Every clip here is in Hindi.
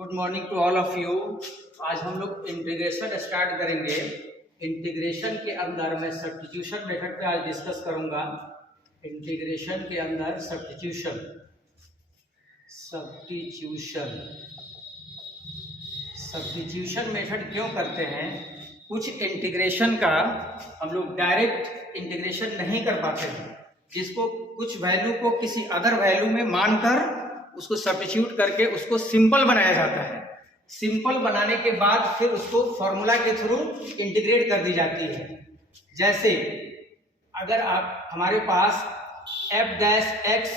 Good morning to all of you. आज हम लोग इंटीग्रेशन स्टार्ट करेंगे। इंटीग्रेशन के अंदर मैं सब्स्टिट्यूशन मेथड पे आज डिस्कस करूंगा। इंटीग्रेशन के अंदर सब्स्टिट्यूशन सब्स्टिट्यूशन मेथड क्यों करते हैं? कुछ इंटीग्रेशन का हम लोग डायरेक्ट इंटीग्रेशन नहीं कर पाते हैं, जिसको कुछ वैल्यू को किसी अदर वैल्यू में मानकर उसको सब्स्टिट्यूट करके उसको सिंपल बनाया जाता है। सिंपल बनाने के बाद फिर उसको फॉर्मूला के थ्रू इंटीग्रेट कर दी जाती है। जैसे अगर आप हमारे पास f डैश x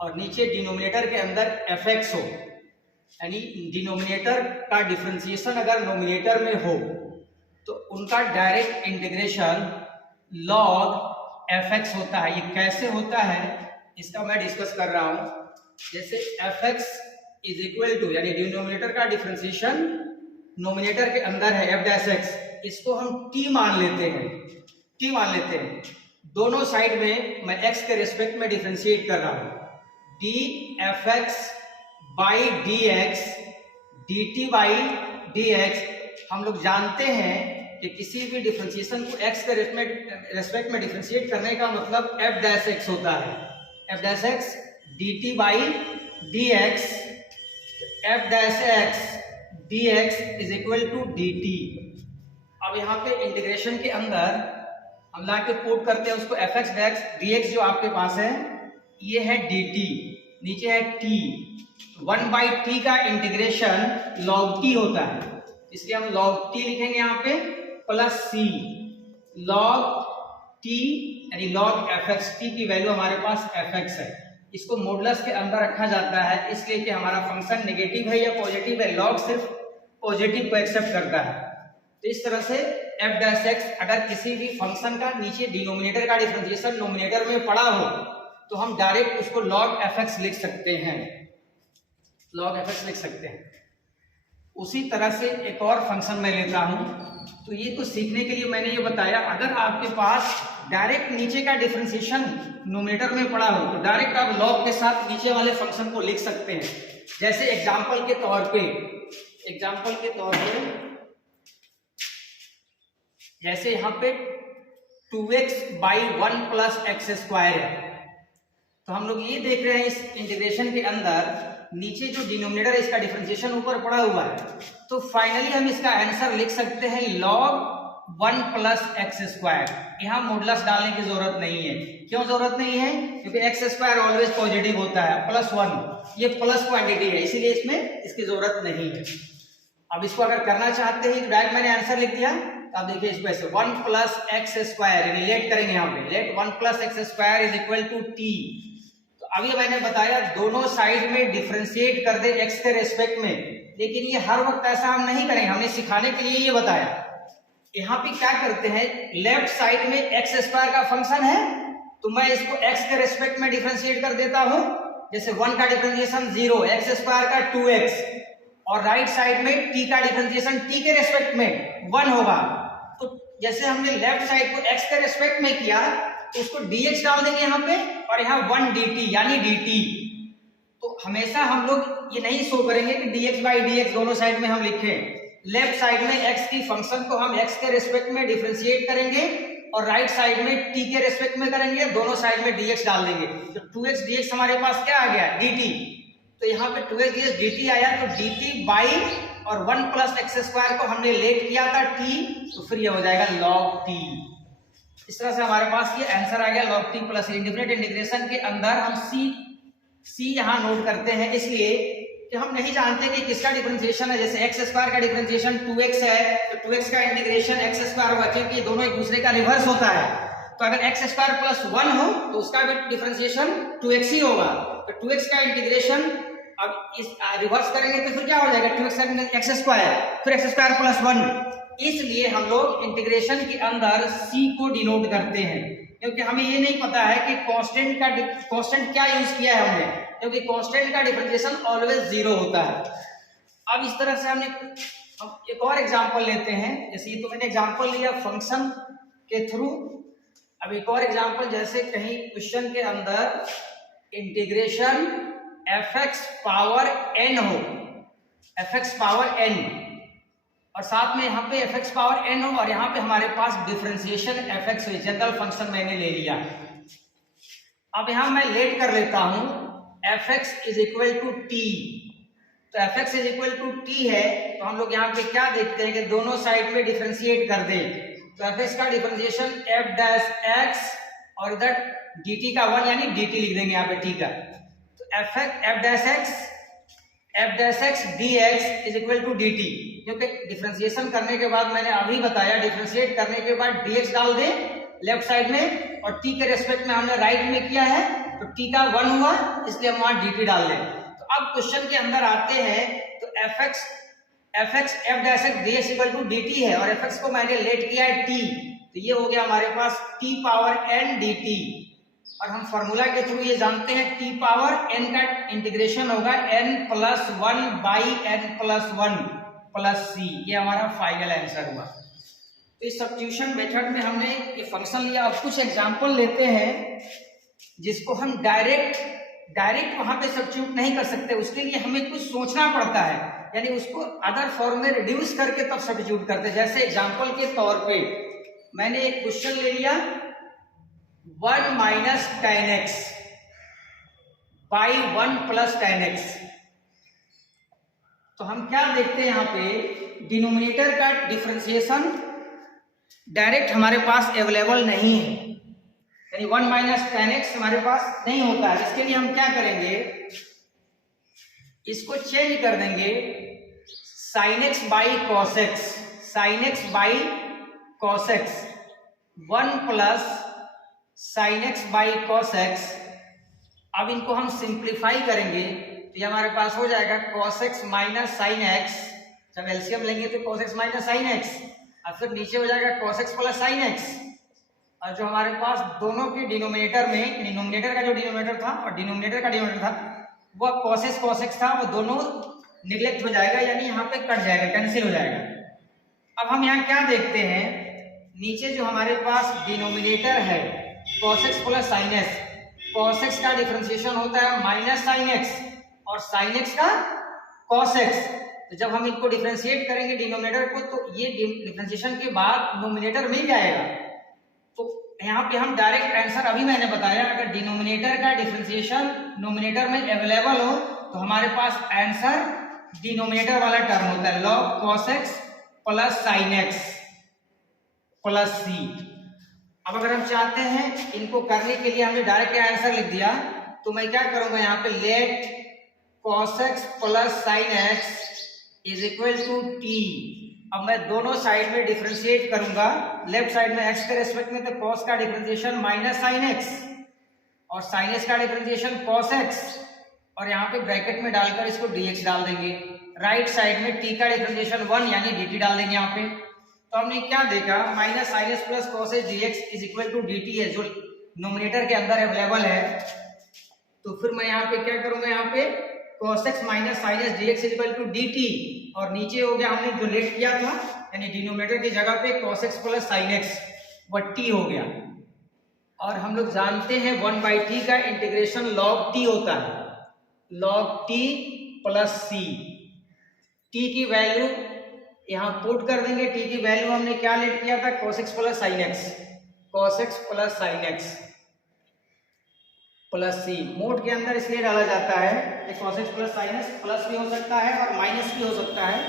और नीचे डिनोमिनेटर के अंदर fx हो, यानी डिनोमिनेटर का डिफरेंशिएशन अगर नोमिनेटर में हो तो उनका डायरेक्ट इंटीग्रेशन log fx होता है। ये कैसे होता है इसका मैं डिस्कस कर रहा हूं। जैसे fx इज इक्वल टू, यानी डिनोमिनेटर का डिफरेंशिएशन नोमिनेटर के अंदर है f डैश x, इसको हम t मान लेते हैं। दोनों साइड में मैं x के रिस्पेक्ट में डिफरेंशिएट कर रहा हूं। dfx by dx dt by dx। हम लोग जानते हैं कि किसी भी डिफरेंशिएशन को x के रेस्पेक्ट में डिफरेंशिएट करने का मतलब f डैश x होता है। f dash x dt by dx, f dash x dx is equal to dt। अब यहाँ पे इंटीग्रेशन के अंदर हम ला के पुट करते हैं उसको fx डैश dx, जो आपके पास है ये है dt, नीचे है t। 1 बाई टी का इंटीग्रेशन log t होता है, इसलिए हम log t लिखेंगे यहाँ पे प्लस c log t, यानी log fx। t की वैल्यू हमारे पास fx है, इसको मॉडुलस के अंदर रखा जाता है इसलिए कि हमारा फंक्शन नेगेटिव है या पॉजिटिव है। log सिर्फ पॉजिटिव को एक्सेप्ट करता है। तो इस तरह से f डैश x अगर किसी भी फंक्शन का नीचे डिनोमिनेटर का डिफरेंशिएशन नोमिनेटर में पड़ा हो तो हम डायरेक्ट उसको log fx लिख सकते हैं, उसी तरह से एक और फंक्शन मैं लेता हूं। तो ये तो सीखने के लिए मैंने ये बताया, अगर आपके पास डायरेक्ट नीचे का डिफरेंशिएशन नोमिनेटर में पड़ा हो तो डायरेक्ट आप log के साथ नीचे वाले फंक्शन को लिख सकते हैं। जैसे एग्जांपल के तौर पे जैसे यहाँ पे 2x by 1 plus x square है, तो हम लोग ये देख रहे हैं इस इंटीग्रेशन के अंदर नीचे जो डिनोमिनेटर है इसका डिफरेंशिएशन ऊपर पड़ा हुआ है, तो फाइनली हम इसका आंसर लिख सकते हैं log 1 प्लस एक्स स्क्वायर। यहाँ मॉडुलस डालने की जरूरत नहीं है। क्यों जरूरत नहीं है? क्योंकि एक्स स्क्वायर ऑलवेज पॉजिटिव होता है, प्लस 1 ये प्लस क्वांटिटी है, इसीलिए इसमें इसकी जरूरत नहीं है। अब इसको अगर करना चाहते हैं तो डायरेक्ट मैंने आंसर लिख दिया। तो अब देखिए इसको ऐसे 1 प्लस एक्स स्क्वायर, यानी लेट करेंगे यहाँ पे, let 1 plus x square is equal to t. तो अभी मैंने बताया दोनों साइड में डिफरेंशिएट कर दे x के रेस्पेक्ट में, लेकिन ये हर वक्त ऐसा हम नहीं करेंगे, हमने सिखाने के लिए ये बताया। यहाँ पे क्या करते हैं, लेफ्ट साइड में एक्स स्क्वायर का फंक्शन है तो मैं इसको x के रेस्पेक्ट में डिफरेंशिएट कर देता हूँ। जैसे 1 का डिफरेंशिएशन 0, एक्स स्क्वायर का 2x, और राइट साइड में t का डिफरेंशिएशन t के रेस्पेक्ट में 1 होगा। तो जैसे हमने लेफ्ट साइड को x के रेस्पेक्ट में किया तो उसको dx डाल देंगे यहाँ पे, और यहाँ 1 dt यानी dt। तो हमेशा हम लोग ये नहीं शो करेंगे कि dx बाई dx दोनों साइड में हम लिखें। लेफ्ट साइड में x की फंक्शन को हम x के रेस्पेक्ट में डिफरेंशिएट करेंगे और राइट साइड में t के रेस्पेक्ट में करेंगे, दोनों साइड में dx डाल देंगे। तो 2x dx हमारे पास क्या आ गया, dt। तो यहाँ पे 2x dx dt आया, तो dt बाई और 1 प्लस एक्स स्क्वायर को हमने लेट किया था t, तो फिर ये हो जाएगा log t। इस तरह से हमारे पास ये आंसर आ गया log t plus. Indefinite integration के अंदर हम c यहाँ नोट करते हैं इसलिए कि हम नहीं जानते कि किसका डिफरेंशिएशन है। जैसे एक्स स्क्वायर का डिफरेंशिएशन 2x है तो 2x का इंटीग्रेशन एक्स स्क्वायर होगा, क्योंकि दोनों एक दूसरे का रिवर्स होता है। तो अगर एक्स स्क्वायर प्लस 1 हो तो उसका भी डिफरेंशिएशन 2x ही होगा। तो 2x का इंटीग्रेशन अब इस रिवर्स करेंगे तो फिर क्या हो जाएगा, 2x एक्स स्क्वायर, फिर एक्स स्क्वायर प्लस 1। इसलिए हम लोग इंटीग्रेशन के अंदर c को डिनोट करते हैं, क्योंकि हमें ये नहीं पता है कि कांस्टेंट क्या यूज किया है हमने, क्योंकि कांस्टेंट का डिफरेंशिएशन ऑलवेज 0 होता है। अब इस तरह से हम एक और एग्जांपल लेते हैं। जैसे ये तो मैंने एग्जांपल लिया फंक्शन के थ्रू। अब एक और एग्जांपल, जैसे कहीं क्वेश्चन के अंदर इंटीग्रेशन fx पावर n हो, fx पावर n, और साथ में यहाँ पे fx पावर n हो, और यहाँ पे हमारे पास डिफरेंशिएशन fx हुई, जनरल फंक्शन मैंने ले लिया। अब यहाँ मैं लेट कर लेता हूँ fx is equal to t, तो fx is equal to t है, तो हम लोग यहाँ पे क्या देखते हैं कि दोनों साइड में डिफरेंशिएट कर दें, तो fx का डिफरेंशिएशन f डैश x और इधर dt का 1 यानी dt लिख देंगे यहाँ पे t का, तो f dash x dx is equal to dt, क्योंकि डिफरेंशिएशन करने के बाद मैंने अभी बताया डिफरेंशिएट करने के बाद dx डाल दें लेफ्ट साइड में, और t के रेस्पेक्ट में हमने राइट में किया है तो t का 1 हुआ, इसलिए हम वहां dt डाल दें। तो अब क्वेश्चन के अंदर आते हैं, तो fx f dash x dx equal to dt है, और fx को मैंने लेट किया है t, तो ये हो गया हमारे पास t पावर n dt, और हम फॉर्मूला के थ्रू ये जानते हैं t पावर n का इंटीग्रेशन होगा n plus 1 by n plus 1 plus c, ये हमारा फाइनल आंसर हुआ। तो इस सब्स्टिट्यूशन मेथड में हमने ये फंक्शन लिया। अब कुछ एग्जांपल लेते हैं जिसको हम डायरेक्ट वहां पे सब्स्टिट्यूट नहीं कर सकते, उसके लिए हमें कुछ सोचना पड़ता है, यानी उसको अदर फॉर्म में रिड्यूस करके तब सब्स्टिट्यूट करते हैं। जैसे एग्जांपल के तौर पे मैंने एक क्वेश्चन ले लिया 1 minus tan x by 1 plus tan x, तो हम क्या देखते हैं यहाँ पे डिनोमिनेटर का डिफरेंशिएशन डायरेक्ट हमारे पास अवेलेबल नहीं है, यानी 1 माइनस tan x हमारे पास नहीं होता है। इसके लिए हम क्या करेंगे, इसको चेंज कर देंगे sin x by cos x, sin x by cos x 1 plus sin x by cos x। अब इनको हम सिंप्लीफाई करेंगे तो ये हमारे पास हो जाएगा cos x minus sin x, जब एलसीएम लेंगे तो cos x minus sin x, और फिर नीचे हो जाएगा cos x plus sin x, और जो हमारे पास दोनों के डिनोमिनेटर में, डिनोमिनेटर का जो डिनोमिनेटर था और डिनोमिनेटर का डिनोमिनेटर था वो cos x था, वो दोनों निगलेक्ट हो जाएगा, यानी यहाँ पे कट जाएगा, कैंसिल हो जाएगा। अब हम यहाँ क्या देखते हैं, नीचे जो हमारे पास डिनोमिनेटर है cos x plus sin x, cos x का डिफरेंशिएशन होता है माइनस sin x और sin x का cos x, तो जब हम इनको डिफरेंशिएट करेंगे डिनोमिनेटर को, तो ये डिफरेंशिएशन के बाद नोमिनेटर मिल जाएगा। तो यहाँ पे हम डायरेक्ट आंसर, अभी मैंने बताया, अगर डिनोमिनेटर का डिफरेंशिएशन नोमिनेटर में अवेलेबल हो तो हमारे पास आंसर डिनोमिनेटर वाला टर्म होता है log cos x plus sin x plus c। अब अगर हम चाहते हैं इनको करने के लिए हमने डायरेक्ट आंसर लिख दिया, तो मैं क्या करूंगा यहाँ पे let cos x plus sin x is equal to t। अब मैं दोनों साइड में डिफरेंशिएट करूंगा, लेफ्ट साइड में x के रेस्पेक्ट में तो cos का डिफरेंशिएशन माइनस sin x और sin x का डिफरेंशिएशन cos x, और यहाँ पे ब्रैकेट में डालकर इसको dx डाल देंगे। राइट साइड में t का डिफरेंशिएशन 1 यानी dt डाल देंगे यहाँ पे। तो हमने क्या देखा, minus sin x plus cos x dx is equal to dt है, जो नोमिनेटर के अंदर अवेलेबल है। तो फिर मैं यहाँ पे क्या करूंगा, यहाँ पे cos x minus sin x dx is equal to dt, और नीचे हो गया हमने जो लेट किया था, यानी डिनोमिनेटर की जगह पे cos x plus sin x वह t हो गया। और हम लोग जानते हैं 1 बाई t का इंटीग्रेशन log t होता है, log t plus c। t की वैल्यू यहाँ पुट कर देंगे, t की वैल्यू हमने क्या लेट किया था, cos x plus sin x, cos x plus sin x plus c। Mode के अंदर इसलिए डाला जाता है कि cos x plus sin x plus भी हो सकता है और माइनस भी हो सकता है,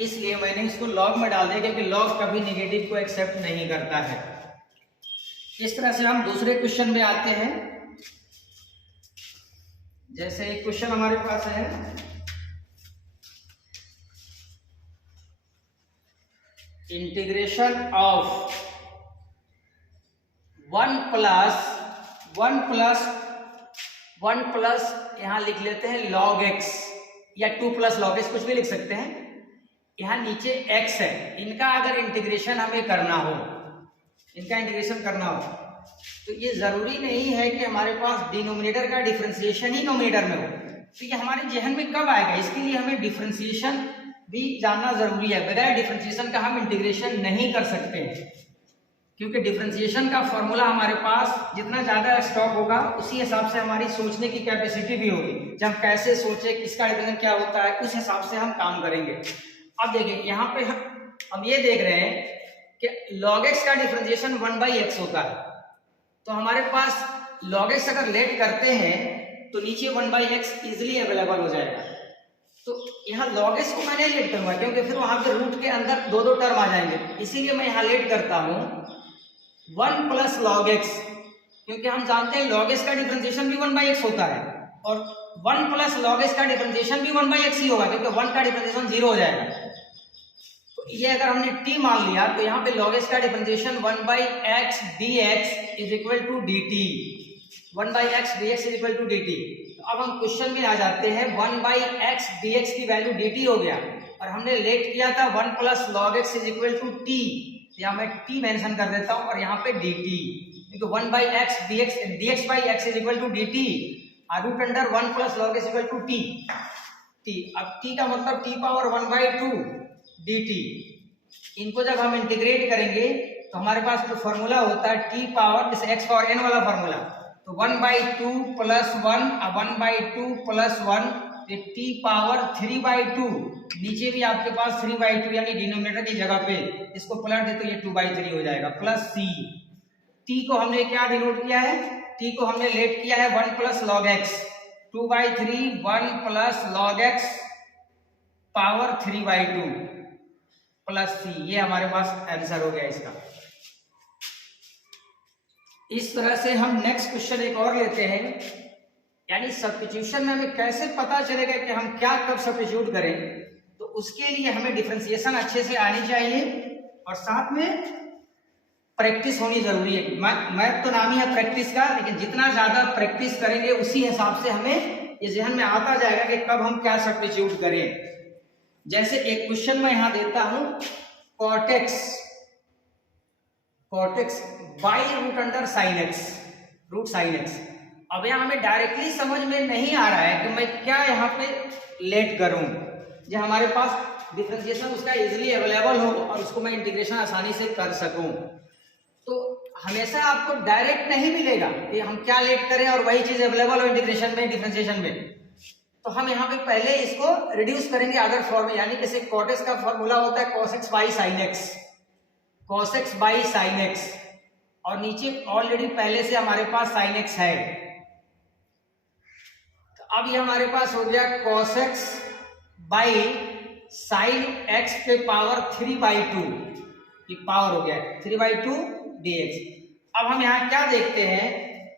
इसलिए मैंने इसको log में डाल दिया, क्योंकि log कभी नेगेटिव को एक्सेप्ट नहीं करता है। इस तरह से हम दूसरे क्वेश्चन में आते हैं। जैसे एक क्वेश्चन हमारे पास है, इंटीग्रेशन ऑफ 1 प्लस यहाँ लिख लेते हैं log x या 2 प्लस log x, कुछ भी लिख सकते हैं। यहाँ नीचे x है, इनका अगर इंटीग्रेशन हमें करना हो, इनका इंटीग्रेशन करना हो, तो ये जरूरी नहीं है कि हमारे पास डिनोमिनेटर का डिफरेंशिएशन ही नोमिनेटर में हो। तो ये हमारे जहन में कब आएगा, इसके लिए हमें डिफरेंशिएशन भी जानना जरूरी है। बगैर डिफरेंशिएशन का हम इंटीग्रेशन नहीं कर सकते हैं, क्योंकि डिफरेंशिएशन का फॉर्मूला हमारे पास जितना ज़्यादा स्टॉक होगा उसी हिसाब से हमारी सोचने की कैपेसिटी भी होगी। जब हम कैसे सोचे किसका डिफरेंशिएशन क्या होता है, उस हिसाब से हम काम करेंगे। अब देखिए यहाँ पे हम ये देख रहे हैं कि log x का डिफरेंशिएशन 1/x होता है, तो हमारे पास log x अगर लेट करते हैं तो नीचे 1/x इजिली अवेलेबल हो जाएगा। तो यहाँ log x को मैं नहीं लेट करूंगा क्योंकि फिर वहां पे रूट के अंदर दो टर्म आ जाएंगे, इसीलिए मैं यहाँ लेट करता हूँ 1 + log x, क्योंकि हम जानते हैं log x का डिफरेंशिएशन भी 1/x होता है और 1 + log x का डिफरेंशिएशन भी 1/x ही होगा, क्योंकि 1 का डिफरेंशिएशन 0 हो जाएगा। तो ये अगर हमने t मान लिया तो यहाँ पे log x का differentiation 1/x dx = dt, 1/x dx = dt। तो अब हम क्वेश्चन में आ जाते हैं, 1/x dx की वैल्यू dt हो गया और हमने लेट किया था 1 + log x = t, यहाँ मैं t मेंशन कर देता हूँ और यहाँ पे dt, क्योंकि 1/x dx/x = dt root under 1 + log x = t। अब t का मतलब t⁻1/2 dt। इनको जब हम इंटीग्रेट करेंगे तो हमारे पास जो फॉर्मूला होता है t पावर, जैसे x पावर n वाला फॉर्मूला, तो 1/2 + 1 1/2 + 1 t⁻3/2, नीचे भी आपके पास 3/2 यानी डिनोमिनेटर की जगह पे इसको पलट दे तो ये 2/3 हो जाएगा, प्लस c। t को हमने क्या डिनोट किया है, t को हमने लेट किया है 1 + log x, 2/3 1 + log x power 3/2 plus c, ये हमारे पास आंसर हो गया इसका। इस तरह से हम नेक्स्ट क्वेश्चन एक और लेते हैं, यानी सब्स्टिट्यूशन में हमें कैसे पता चलेगा कि हम क्या कब सब्स्टिट्यूट करें। तो उसके लिए हमें डिफरेंशिएशन अच्छे से आनी चाहिए और साथ में प्रैक्टिस होनी जरूरी है। मैथ तो नाम ही है प्रैक्टिस का, लेकिन जितना ज्यादा प्रैक्टिस करेंगे उसी हिसाब से हमें ये ज़हन में आता जाएगा कि कब हम क्या सब्स्टिट्यूट करें। जैसे एक क्वेश्चन मैं यहां देता हूं, cot x by root under sine x, root sine x। अब यहाँ हमें डायरेक्टली समझ में नहीं आ रहा है कि मैं क्या यहाँ पे लेट करूं, जो हमारे पास डिफरेंशिएशन उसका इजीली अवेलेबल हो और उसको मैं इंटीग्रेशन आसानी से कर सकूं। तो हमेशा आपको डायरेक्ट नहीं मिलेगा कि हम क्या लेट करें और वही चीज अवेलेबल हो इंटीग्रेशन में, डिफरेंशिएशन में। तो हम यहाँ पे पहले इसको रिड्यूस करेंगे अदर फॉर्म में, यानी जैसे cot x का फॉर्मूला होता है cos x by sin x, cos x by sin x, और नीचे ऑलरेडी पहले से हमारे पास sin x है। तो अब ये हमारे पास हो गया cos x by sin x पे पावर 3/2, ये पावर हो गया 3/2 dx। अब हम यहाँ क्या देखते हैं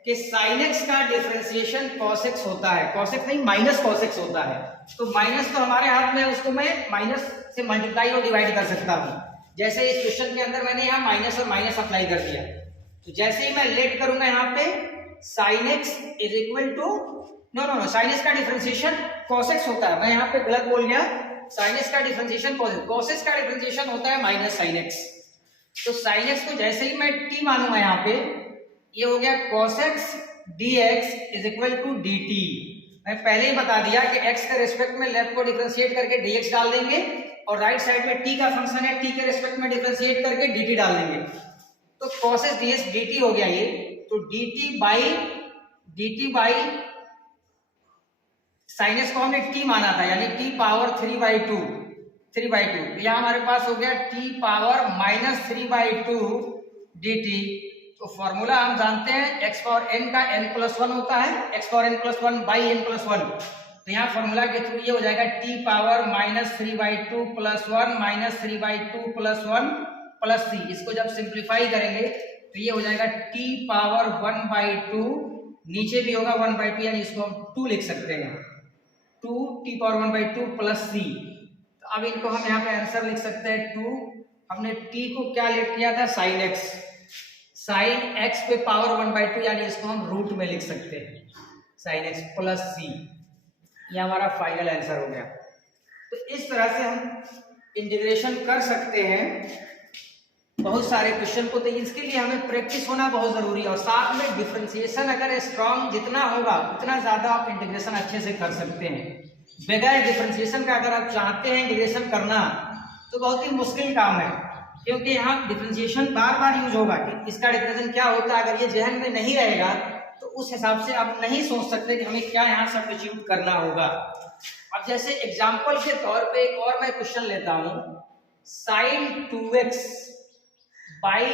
कि sin x का डिफरेंशिएशन cos x होता है, cos x नहीं माइनस cos x होता है। तो माइनस तो हमारे हाथ में है, उसको मैं माइनस से मल्टीप्लाई और डिवाइड कर सकता हूं। जैसे इस क्वेश्चन के अंदर मैंने यहाँ माइनस और माइनस अप्लाई कर दिया, तो जैसे ही मैं लेट करूंगा यहाँ पे sin x no sin x का डिफरेंशिएशन cos x होता है, मैं यहाँ पे गलत बोल गया, sin x का डिफरेंशिएशन cos x का डिफरेंशिएशन होता है माइनस sin x। तो sin x को जैसे ही मैं t मानूंगा यहाँ पे, ये हो गया cos x dx = dt। मैं पहले ही बता दिया कि x के रेस्पेक्ट में लेफ्ट को डिफरेंशिएट करके dx डाल देंगे और राइट साइड में t का फंक्शन है, t के रेस्पेक्ट में डिफरेंशिएट करके dt डाल देंगे। तो cos x dx dt हो गया ये, तो dt बाई sin x को हमने t माना था, यानी t⁻3/2 यहाँ हमारे पास हो गया t⁻−3/2 dt। तो फॉर्मूला हम जानते हैं x पावर n का n+1 होता है, x power n+1 by n+1। तो यहाँ फॉर्मूला के थ्रू ये हो जाएगा t⁻−3/2 + 1 -3/2 + 1 प्लस c। इसको जब सिंप्लीफाई करेंगे तो ये हो जाएगा t⁻1/2, नीचे भी होगा 1/2, यानी इसको हम 2 लिख सकते हैं, 2 t⁻1/2 + c। तो अब इनको हम यहाँ पे आंसर लिख सकते हैं 2। हमने t को क्या लेट किया था, sin x पे पावर 1/2, यानी इसको हम रूट में लिख सकते हैं sin x + c। ये हमारा फाइनल आंसर हो गया। तो इस तरह से हम इंटीग्रेशन कर सकते हैं बहुत सारे क्वेश्चन को। तो इसके लिए हमें प्रैक्टिस होना बहुत जरूरी है और साथ में डिफरेंशिएशन अगर स्ट्रांग जितना होगा उतना ज्यादा आप इंटीग्रेशन अच्छे से कर सकते हैं। बगैर डिफरेंशिएशन का अगर आप चाहते हैं इंटीग्रेशन करना तो बहुत ही मुश्किल काम है, क्योंकि यहाँ डिफरेंशिएशन बार बार यूज होगा कि इसका डिफरेंशिएशन क्या होता है। अगर ये जहन में नहीं रहेगा तो उस हिसाब से आप नहीं सोच सकते कि हमें क्या यहाँ सब्स्टिट्यूट करना होगा। अब जैसे एग्जाम्पल के तौर पे एक और मैं क्वेश्चन लेता हूं, sin 2x by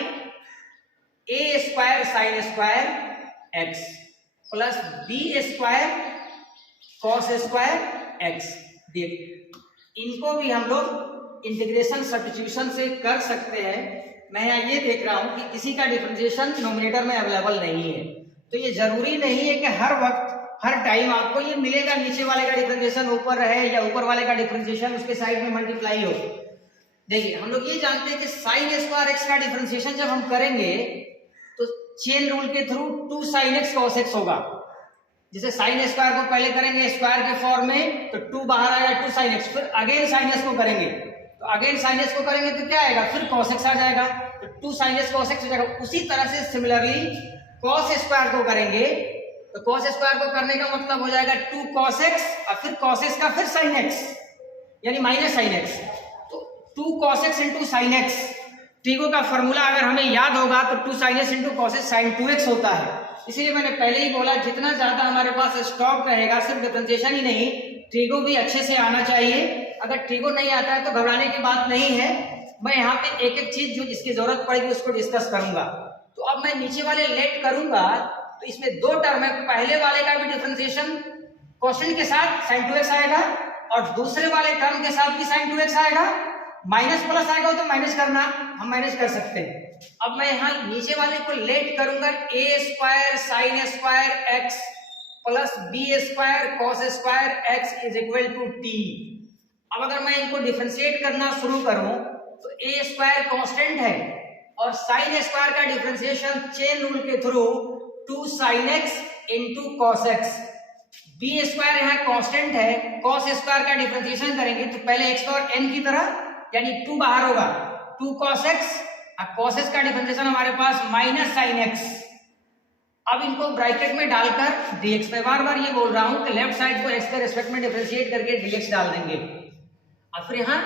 a square sine square x plus b square cos square x। देख, इनको भी हम लोग इंटीग्रेशन सब्स्टिट्यूशन से कर सकते हैं। मैं यहाँ ये देख रहा हूं कि किसी का डिफरेंशिएशन नोमिनेटर में अवेलेबल नहीं है, तो ये जरूरी नहीं है कि हर वक्त हर टाइम आपको ये मिलेगा नीचे वाले का डिफरेंशिएशन ऊपर रहे या ऊपर वाले का डिफरेंशिएशन उसके साइड में मल्टीप्लाई हो। देखिए, हम लोग ये जानते हैं कि साइन स्क्वायर एक्स का डिफरेंशिएशन जब हम करेंगे तो चेन रूल के through 2 sin x cos x होगा। जैसे साइन स्क्वायर को पहले करेंगे स्क्वायर के फॉर्म में तो 2 बाहर आएगा 2 sin x, फिर अगेन sin x को करेंगे तो अगेन sin x को करेंगे तो क्या आएगा, फिर cos x आ जाएगा, तो 2 sin x cos x हो जाएगा। उसी तरह से सिमिलरली cos स्क्वायर को करेंगे तो cos स्क्वायर को करने का मतलब हो जाएगा 2 cos x और फिर cos x का फिर sin x यानी माइनस sin x, तो 2 cos x into sin x। Trigo का फॉर्मूला अगर हमें याद होगा तो 2 sin x into cos x sin 2x होता है। इसीलिए मैंने पहले ही बोला जितना ज्यादा हमारे पास स्टॉक रहेगा, सिर्फ डिफरेंशिएशन ही नहीं ट्रिगो भी अच्छे से आना चाहिए। अगर ट्रिगो नहीं आता है तो घबराने की बात नहीं है, मैं यहाँ पे एक एक चीज जो जिसकी जरूरत पड़ेगी उसको डिस्कस करूंगा। तो अब मैं नीचे वाले लेट करूंगा तो इसमें 2 टर्म है, पहले वाले का भी डिफरेंशिएशन क्वेश्चन के साथ sin 2x आएगा और दूसरे वाले टर्म के साथ भी sin 2x आएगा। माइनस प्लस आएगा तो माइनस करना, हम माइनस कर सकते हैं। अब मैं यहाँ नीचे वाले को लेट करूंगा a square sine square x plus b square cos square x is equal to t। अब अगर मैं इनको डिफरेंशिएट करना शुरू करूं तो a स्क्वायर कांस्टेंट है और साइन स्क्वायर का डिफरेंशिएशन चेन रूल के through 2 sin x into cos x। B square यहाँ कांस्टेंट है, कॉस स्क्वायर का डिफरेंशिएशन करेंगे तो पहले x पावर n की तरह यानी 2 बाहर होगा 2 cos x और cos x का डिफरेंशिएशन हमारे पास माइनस sin x। अब इनको ब्रैकेट में डालकर dx, मैं बार बार ये बोल रहा हूं कि लेफ्ट साइड को x के रिस्पेक्ट में डिफरेंशिएट करके dx डाल देंगे और फिर यहाँ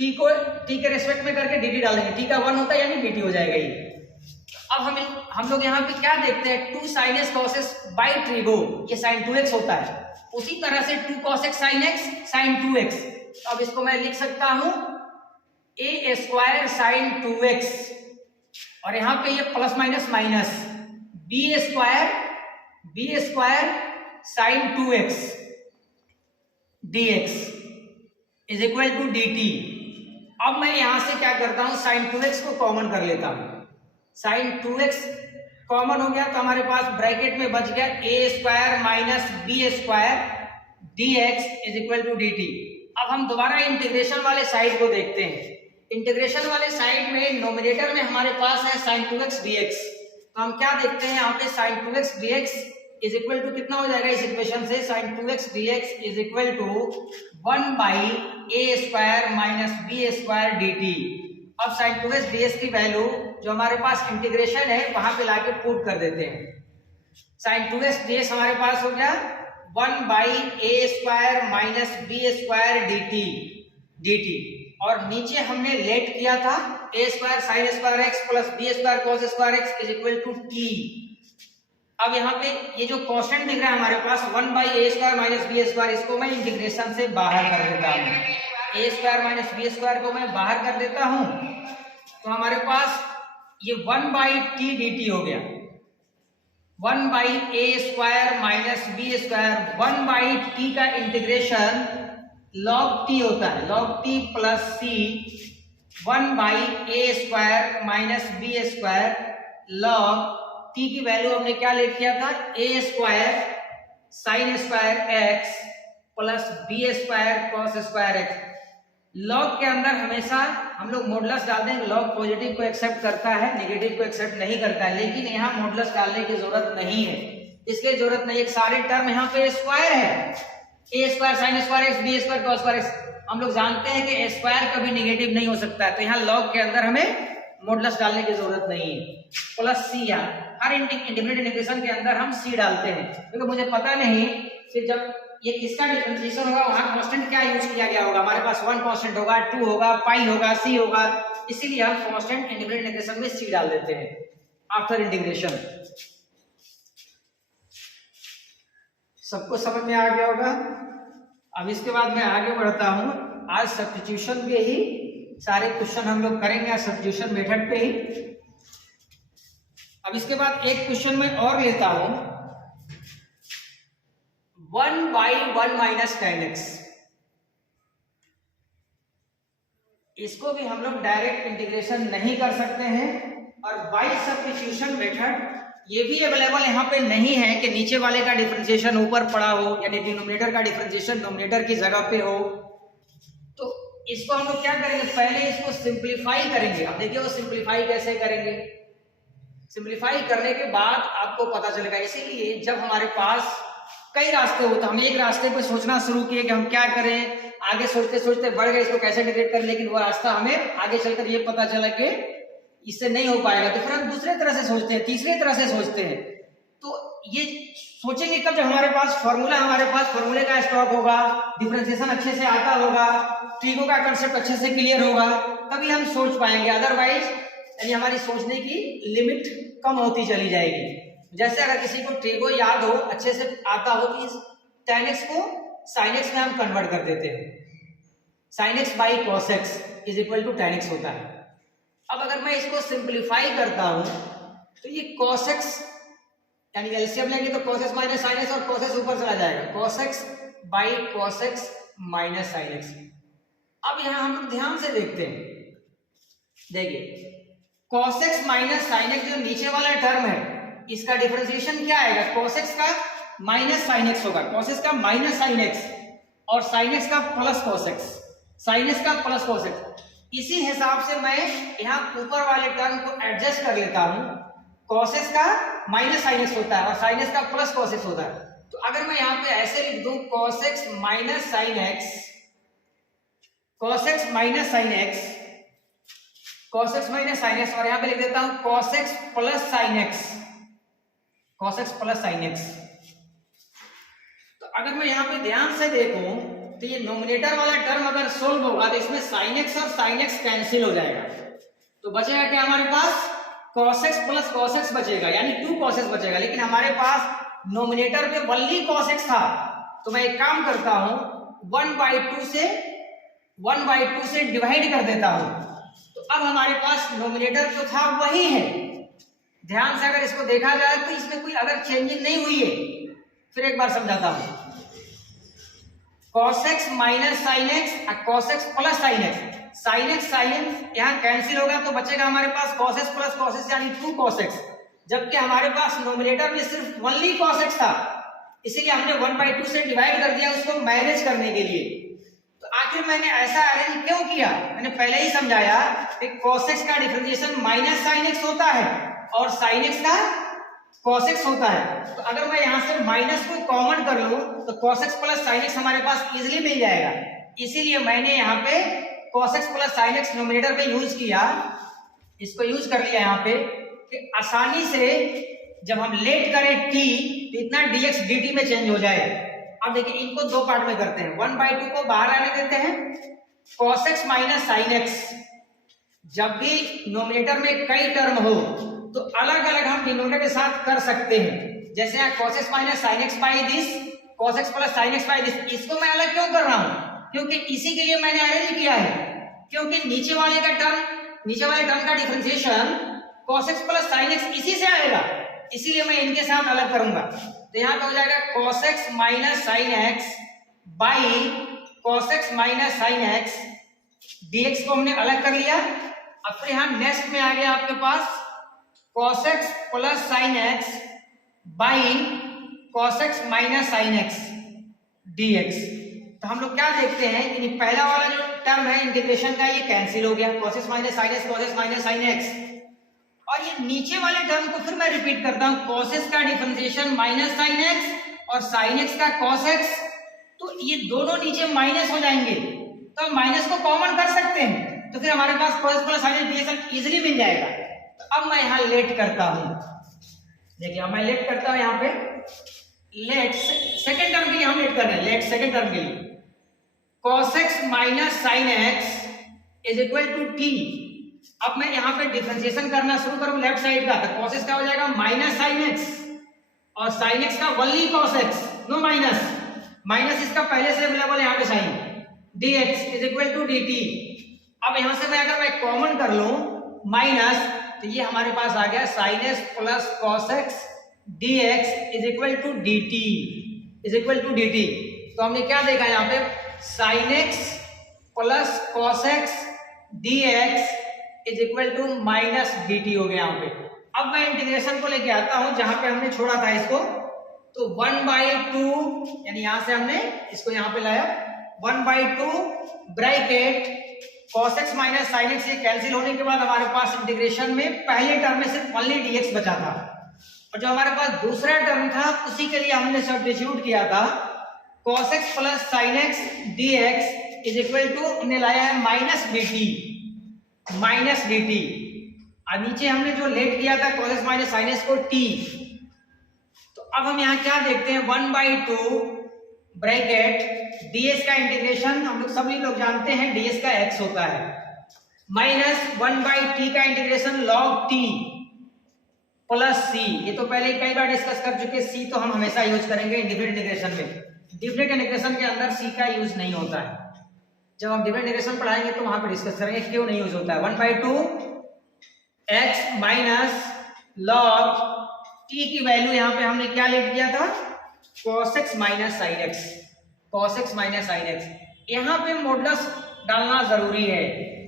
t को t के रिस्पेक्ट में करके dt डाल देंगे। t का 1 होता है यानी dt हो जाएगा ये। अब हम लोग यहाँ पे क्या देखते हैं, 2 sin x cos x by trigo, ये sin 2x होता है। उसी तरह से 2 cos x sin x sin 2x। तो अब इसको मैं लिख सकता हूं a स्क्वायर साइन 2x और यहाँ पे ये plus minus minus b square sine 2x dx is equal to dt। अब मैं यहां से क्या करता हूं, साइन 2x को कॉमन कर लेता हूं। साइन 2x कॉमन हो गया तो हमारे पास ब्रैकेट में बच गया a square minus b square dx is equal to dt। अब हम दोबारा इंटीग्रेशन वाले साइड को देखते हैं। इंटीग्रेशन वाले साइड में नोमिनेटर में हमारे पास है sin 2x dx, तो हम क्या देखते हैं यहाँ पे sin 2x dx is equal to कितना हो जाएगा इस इक्वेशन से, sin 2x dx is equal to 1 by a square minus b square dt। अब sin 2x dx की वैल्यू जो हमारे पास इंटीग्रेशन है वहां पे लाके पुट कर देते हैं। sin 2x dx हमारे पास हो गया 1 by a square minus b square dt और नीचे हमने लेट किया था a square sine square x plus b square cos square x is equal to t। अब यहाँ पे ये जो कांस्टेंट दिख रहा है हमारे पास 1 by a square minus b square, इसको मैं इंटीग्रेशन से बाहर कर देता हूँ। a square minus b square को मैं बाहर कर देता हूँ तो हमारे पास ये 1 बाई टी dt हो गया। 1 by a square minus b square, 1 by t का इंटीग्रेशन log t होता है, log t plus c 1 by a square minus b square log t की वैल्यू हमने क्या ले किया था, a square sine square x plus b square cos square x। log के अंदर हमेशा हम लोग मॉडुलस डाल देंगे, log पॉजिटिव को एक्सेप्ट करता है, नेगेटिव को एक्सेप्ट नहीं करता है, लेकिन यहाँ मॉडुलस डालने की जरूरत नहीं है, इसलिए जरूरत नहीं। एक सारे टर्म यहाँ पे स्क्वायर है, A square sine square X B square cos square X. हम लोग जानते हैं कि स्क्वायर कभी नेगेटिव नहीं हो सकता है, तो यहाँ लॉग के अंदर हमें मॉडुलस डालने की जरूरत नहीं है। प्लस सी, हर इंटीग्रेटेड इंटीग्रेशन के अंदर हम सी डालते हैं क्योंकि मुझे पता नहीं कि जब ये किसका डिफरेंशिएशन होगा वहां कांस्टेंट क्या यूज किया गया होगा। हमारे पास 1 कांस्टेंट होगा, 2 होगा, पाई होगा, सी होगा, इसीलिए हम कांस्टेंट इंटीग्रेटेड इंटीग्रेशन में सी डाल देते हैं आफ्टर इंटीग्रेशन। सबको समझ में आ गया होगा। अब इसके बाद मैं आगे बढ़ता हूं। आज सब्स्टिट्यूशन पे ही सारे क्वेश्चन हम लोग करेंगे, आज सब्स्टिट्यूशन मेथड पे ही। अब इसके बाद एक क्वेश्चन मैं और लेता हूं, 1/1 माइनस 10x। इसको भी हम लोग डायरेक्ट इंटीग्रेशन नहीं कर सकते हैं, और बाय सब्स्टिट्यूशन मेथड ये भी अवेलेबल यहाँ पे नहीं है कि नीचे वाले का डिफरेंशिएशन ऊपर पड़ा हो, यानी डिनोमिनेटर का डिफरेंशिएशन डोमिनेटर की जगह पे हो। तो इसको हम लोग क्या करेंगे, पहले इसको सिंप्लीफाई करेंगे। अब देखिए वो सिंप्लीफाई कैसे करेंगे। सिंप्लीफाई करने के बाद आपको पता चलेगा। इसीलिए जब हमारे पास कई रास्ते होते हैं, हम एक रास्ते पे सोचना शुरू किए कि हम क्या करें, आगे सोचते सोचते बढ़ गए इसको कैसे इंटीग्रेट करें, लेकिन वो रास्ता हमें आगे चलकर ये पता चला कि इससे नहीं हो पाएगा, तो फिर हम दूसरे तरह से सोचते हैं, तीसरे तरह से सोचते हैं। तो ये सोचेंगे कब, जब हमारे पास फॉर्मूले का स्टॉक होगा, डिफरेंशिएशन अच्छे से आता होगा, ट्रिगो का कांसेप्ट अच्छे से क्लियर होगा, तभी हम सोच पाएंगे। अदरवाइज यानी हमारी सोचने की लिमिट कम होती चली जाएगी। जैसे अगर किसी को ट्रिगो याद हो, अच्छे से आता हो, कि tan x को sin x में हम कन्वर्ट कर देते हैं। sin x by cos x is equal to tan x होता है। अब अगर मैं इसको सिंप्लीफाई करता हूं तो ये cos x यानी एलसीएम लेंगे तो cos x minus sin x, और cos x ऊपर चला जाएगा, cos x by cos x minus sin x। अब यहां हम लोग ध्यान से देखते हैं, देखिए cos x minus sin x जो नीचे वाला टर्म है, इसका डिफरेंशिएशन क्या आएगा, cos x का माइनस sin x होगा, cos x का माइनस sin x, और sin x का plus cos x, sin x का प्लस cos x। इसी हिसाब से मैं यहाँ ऊपर वाले टर्म को एडजस्ट कर लेता हूं। cos x का माइनस sin x होता है और sin x का प्लस cos x होता है। तो अगर मैं यहाँ पे ऐसे लिख दूं cos x minus sin x, cos x minus sin x, cos x minus sin x, और यहाँ पे लिख देता हूं cos x plus sin x, cos x plus sin x। तो अगर मैं यहाँ पे ध्यान से देखूं तो ये नोमिनेटर वाला टर्म अगर सोल्व होगा तो इसमें sin x और sin x कैंसिल हो जाएगा। तो बचेगा क्या हमारे पास, cos x plus cos x बचेगा, यानी 2 cos x बचेगा। लेकिन हमारे पास नोमिनेटर पे ओनली cos x था, तो मैं एक काम करता हूं 1/2 से डिवाइड कर देता हूं। तो अब हमारे पास नोमिनेटर जो था वही है। ध्यान से अगर इसको देखा जाए तो इसमें कोई अगर चेंजिंग नहीं हुई है। फिर एक बार समझाता हूं, cos x minus sin x, cos x plus sin x, sin x यहाँ कैंसिल होगा तो बचेगा हमारे पास cos x plus cos x यानी 2 cos x। जबकि हमारे पास नोमिनेटर में सिर्फ ओनली cos x था, इसीलिए हमने 1/2 से डिवाइड कर दिया उसको मैनेज करने के लिए। तो आखिर मैंने ऐसा अरेंज क्यों किया, मैंने पहले ही समझाया कि cos x का डिफरेंशिएशन माइनस sin x होता है और sin x का cos x होता है। तो अगर मैं यहां से माइनस को कॉमन कर लूं तो cos x plus sin x हमारे पास इजीली मिल जाएगा। इसीलिए मैंने यहाँ पे cos x plus sin x nominator पे यूज किया, इसको यूज कर लिया यहाँ पे कि आसानी से जब हम लेट करें t तो इतना dx dt में चेंज हो जाए। अब देखिए इनको दो पार्ट में करते हैं, 1/2 को बाहर आने देते हैं, cos x minus sin x। जब भी नोमिनेटर में कई टर्म हो तो अलग अलग हम डिनोमिनेटर के साथ कर सकते हैं। जैसे यहाँ cos x minus sin x by this, cos x plus sin x by this, इसको मैं अलग क्यों कर रहा हूं, क्योंकि इसी के लिए मैंने अरेंज किया है। क्योंकि नीचे वाले टर्म का differentiation cos x plus sin x इसी से आएगा, इसीलिए मैं इनके साथ अलग करूंगा। तो यहाँ पे हो जाएगा cos x minus sin x by cos x minus sin x, dx को हमने अलग कर लिया। अब फिर यहाँ नेक्स्ट में आ गया आपके पास cos x plus sin x by cos x minus sin x dx। तो हम लोग क्या देखते हैं कि पहला वाला जो टर्म है इंटीग्रेशन का ये कैंसिल हो गया, cos x minus sin x, cos x minus sin x। और ये नीचे वाले टर्म को फिर मैं रिपीट करता हूं, cos x का डिफरेंशिएशन माइनस sin x और sin x का cos x, तो ये दोनों नीचे माइनस हो जाएंगे, तो हम माइनस को कॉमन कर सकते हैं, तो फिर हमारे पास cos plus sin x dx easily मिल जाएगा। तो अब मैं यहाँ लेट करता हूं, देखिए अब मैं लेट करता हूं, यहाँ पे लेट सेकेंड टर्म के लिए हम लेट कर रहे हैं, लेट सेकेंड टर्म के लिए cos x minus sin x is equal to t। अब मैं यहाँ पे डिफरेंशिएशन करना शुरू करूं लेफ्ट साइड का, तो cos x का हो जाएगा माइनस sin x और sin x का only cos x, no minus, minus इसका पहले से अवेलेबल है यहाँ पे sine, dx is equal to dt। अब यहाँ से मैं अगर मैं कॉमन कर लूं माइनस, तो ये हमारे पास आ गया sin s plus cos x dx is equal to dt, is equal to dt। तो हमने क्या देखा यहाँ पे, sin x plus cos x dx is equal to minus dt हो गया यहाँ पे। अब मैं इंटीग्रेशन को लेके आता हूं जहां पे हमने छोड़ा था इसको, तो 1/2 यानी यहां से हमने इसको यहां पे लाया, 1/2 bracket cos x minus sin x, ये कैंसिल होने के बाद हमारे पास इंटीग्रेशन में पहले टर्म में सिर्फ ओनली dx बचा था, और जो हमारे पास दूसरा टर्म था उसी के लिए हमने सब्स्टिट्यूट किया था, cos x plus sin x dx is equal to हमने लाया है माइनस dt, और नीचे हमने जो लेट किया था cos x minus sin x को t। तो अब हम यहाँ क्या देखते हैं, 1/2 ब्रैकेट ds का इंटीग्रेशन हम लोग सभी लोग जानते हैं ds का x होता है, माइनस 1/t का integration log t plus c। ये तो पहले कई बार डिस्कस कर चुके, c तो हम हमेशा यूज करेंगे इंडिफरेंट इंटीग्रेशन में, डिफरेंट इंटीग्रेशन के अंदर c का यूज नहीं होता है। जब हम डिफरेंट इंटीग्रेशन पढ़ाएंगे तो वहां पर डिस्कस करेंगे क्यों नहीं यूज होता है। 1/2 x माइनस log t की वैल्यू यहाँ पे हमने क्या लेट किया था, cos x minus sin x, cos x minus sin x। यहाँ पे मॉडुलस डालना जरूरी है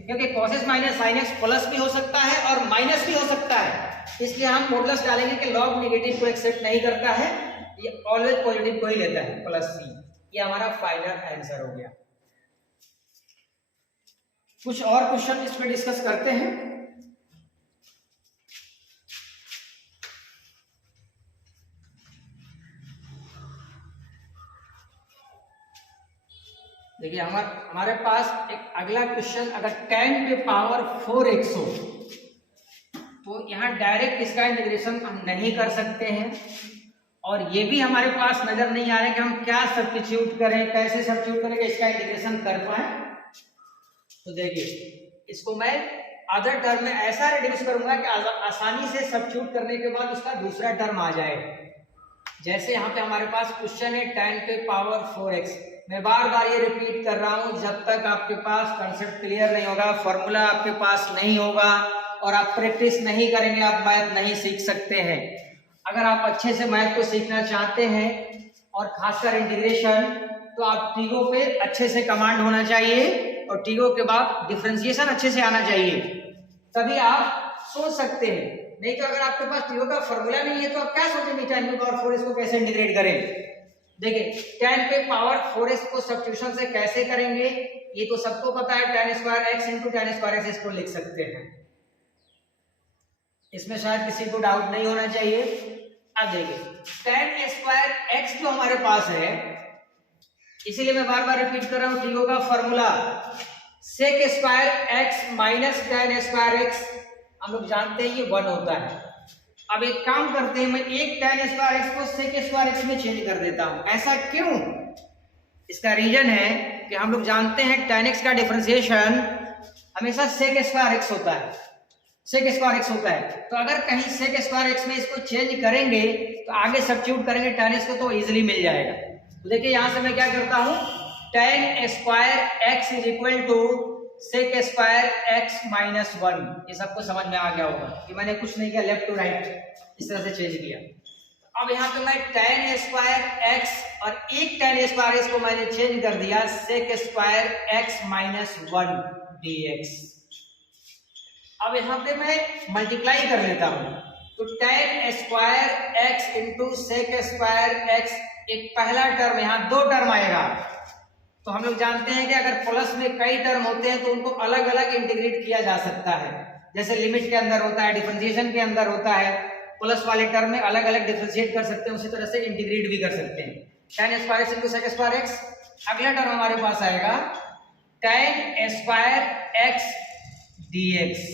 क्योंकि cos x minus sin x plus भी हो सकता है और माइनस भी हो सकता है, इसलिए हम मॉडुलस डालेंगे कि log नेगेटिव को एक्सेप्ट नहीं करता है, ये ऑलवेज पॉजिटिव को ही लेता है, प्लस c। ये हमारा फाइनल आंसर हो गया। कुछ और क्वेश्चन इस पे डिस्कस करते हैं। देखिए हमारे पास एक अगला क्वेश्चन, अगर 10 पे पावर 4x हो तो यहाँ डायरेक्ट इसका इंटीग्रेशन हम नहीं कर सकते हैं, और ये भी हमारे पास नजर नहीं आ रहा है कि हम क्या सब्स्टिट्यूट करें, कैसे सब्स्टिट्यूट करें कि इसका इंटीग्रेशन कर पाए। तो देखिए इसको मैं अदर टर्म में ऐसा रिड्यूस करूंगा कि आसानी से सब्स्टिट्यूट करने के बाद उसका दूसरा टर्म आ जाए। जैसे यहाँ पे हमारे पास क्वेश्चन है 10 पे पावर 4x, मैं बार बार ये रिपीट कर रहा हूं, जब तक आपके पास कंसेप्ट क्लियर नहीं होगा, फॉर्मूला आपके पास नहीं होगा और आप प्रैक्टिस नहीं करेंगे, आप मैथ नहीं सीख सकते हैं। अगर आप अच्छे से मैथ को सीखना चाहते हैं और खासकर इंटीग्रेशन, तो आप टीगो पे अच्छे से कमांड होना चाहिए और टीगो के बाद डिफरेंशिएशन अच्छे से आना चाहिए, तभी आप सोच सकते हैं। नहीं तो अगर आपके पास टीगो का फॉर्मूला नहीं है तो आप क्या सोचेंगे 10 पे पावर 4x को कैसे इंटीग्रेट करें। देखिए 10 पे पावर 4x को सब्स्टिट्यूशन से कैसे करेंगे ये तो सबको पता है, tan square x into tan square x इसको लिख सकते हैं, इसमें शायद किसी को डाउट नहीं होना चाहिए। अब देखिए tan स्क्वायर x जो हमारे पास है, इसीलिए मैं बार बार रिपीट कर रहा हूं, टीगो का formula sec square x minus tan square x हम लोग जानते हैं ये 1 होता है। अब एक काम करते हैं, मैं एक tan स्क्वायर x को sec स्क्वायर x में चेंज कर देता हूं। ऐसा क्यों? इसका रीजन है कि हम लोग जानते हैं tan x का डिफरेंशिएशन हमेशा sec स्क्वायर x होता है, sec स्क्वायर x होता है। तो अगर कहीं sec स्क्वायर x में इसको चेंज करेंगे तो आगे सब्स्टिट्यूट करेंगे tan x को तो इजीली मिल जाएगा। तो देखिए यहां से मैं क्या करता हूं, tan square x is equal to sec square x minus 1। ये सबको समझ में आ गया होगा कि मैंने कुछ नहीं किया, लेफ्ट टू राइट इस तरह से चेंज किया। अब यहाँ पे मैं tan स्क्वायर x और एक tan स्क्वायर x को मैंने चेंज कर दिया sec square x minus 1 dx। अब यहाँ पे मैं मल्टीप्लाई कर लेता हूँ, तो tan square x into sec square x, एक पहला टर्म, यहाँ दो टर्म आएगा। तो हम लोग जानते हैं कि अगर प्लस में कई टर्म होते हैं तो उनको अलग अलग इंटीग्रेट किया जा सकता है, जैसे लिमिट के अंदर होता है, डिफरेंशिएशन के अंदर होता है, प्लस वाले टर्म में अलग अलग डिफरेंशिएट कर सकते हैं, उसी तरह से इंटीग्रेट भी कर सकते हैं। tan square x into sec square x, अगला टर्म हमारे पास आएगा tan स्क्वायर x dx।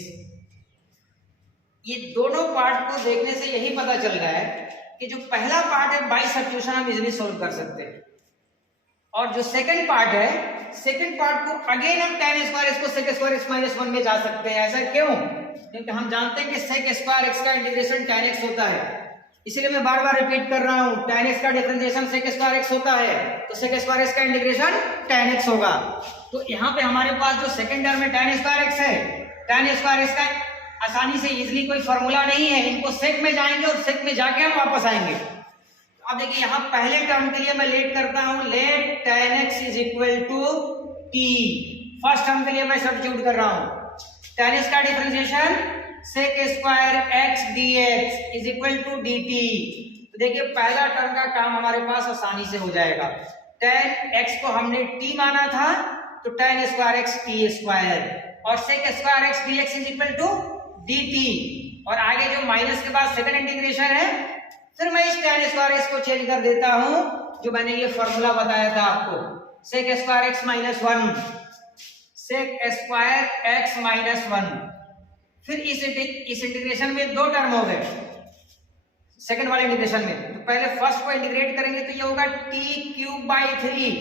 ये दोनों पार्ट को देखने से यही पता चल रहा है कि जो पहला पार्ट है बाय सब्स्टिट्यूशन हम इजीली सोल्व कर सकते हैं, और जो सेकंड पार्ट है, सेकंड पार्ट को अगेन हम tan स्क्वायर x को sec स्क्वायर x माइनस 1 में जा सकते हैं। ऐसा क्यों? क्योंकि हम जानते हैं कि sec स्क्वायर x का इंटीग्रेशन tan x होता है, इसीलिए मैं बार बार रिपीट कर रहा हूं, tan x का डिफरेंशिएशन sec स्क्वायर x होता है, तो sec स्क्वायर x का इंटीग्रेशन tan x होगा। तो यहाँ पे हमारे पास जो सेकंड टर्म में tan स्क्वायर x है, tan स्क्वायर x का आसानी से इजीली कोई फॉर्मूला नहीं है, इनको सेक में जाएंगे और सेक में जाके हम वापस आएंगे। तो अब देखिए यहाँ पहले टर्म के लिए मैं लेट करता हूं, let tan x is equal to t। First term के लिए मैं सब्स्टिट्यूट कर रहा हूं, tan x का differentiation sec square x dx is equal to dt। तो देखिए पहला टर्म का काम हमारे पास आसानी से हो जाएगा। tan x को हमने t माना था, तो tan square x t square, और sec square x dx is equal to dt, और आगे जो माइनस के बाद सेकंड इंटीग्रेशन है, फिर मैं इस tan स्क्वायर x को चेंज कर देता हूं, जो मैंने ये फॉर्मूला बताया था आपको, sec square x minus 1, sec square x minus 1। फिर इस इंटीग्रेशन में दो टर्म हो गए सेकंड वाले इंटीग्रेशन में, तो पहले फर्स्ट को इंटीग्रेट करेंगे तो ये होगा t³ 3,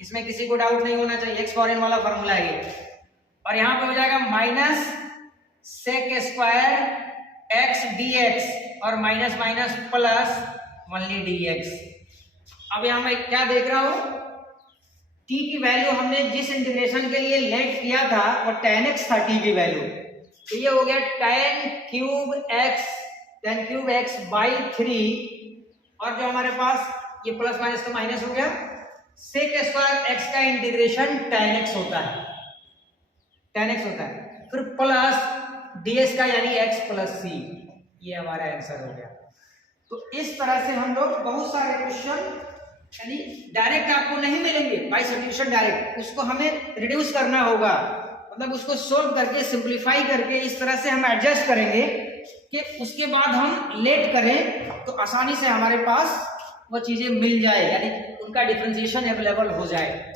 इसमें किसी को डाउट नहीं होना चाहिए, x फॉरेन वाला फॉर्मूला है ये, और यहाँ पे हो जाएगा minus sec square x dx, और minus minus plus only dx। अब यहाँ मैं क्या देख रहा हूं, t की वैल्यू हमने जिस इंटीग्रेशन के लिए लेट किया था वो tan x था t की वैल्यू, तो ये हो गया tan³ x बाई 3, और जो हमारे पास ये प्लस माइनस तो माइनस हो गया, sec स्क्वायर x का इंटीग्रेशन tan x होता है, फिर प्लस ds का यानी x प्लस c, ये हमारा आंसर हो गया। तो इस तरह से हम लोग बहुत सारे क्वेश्चन यानी डायरेक्ट आपको नहीं मिलेंगे बाय सब्स्टिट्यूशन डायरेक्ट, उसको हमें रिड्यूस करना होगा, मतलब उसको सोल्व करके सिंपलीफाई करके इस तरह से हम एडजस्ट करेंगे कि उसके बाद हम लेट करें तो आसानी से हमारे पास वो चीजें मिल जाए, यानी उनका डिफरेंशिएशन अवेलेबल हो जाए।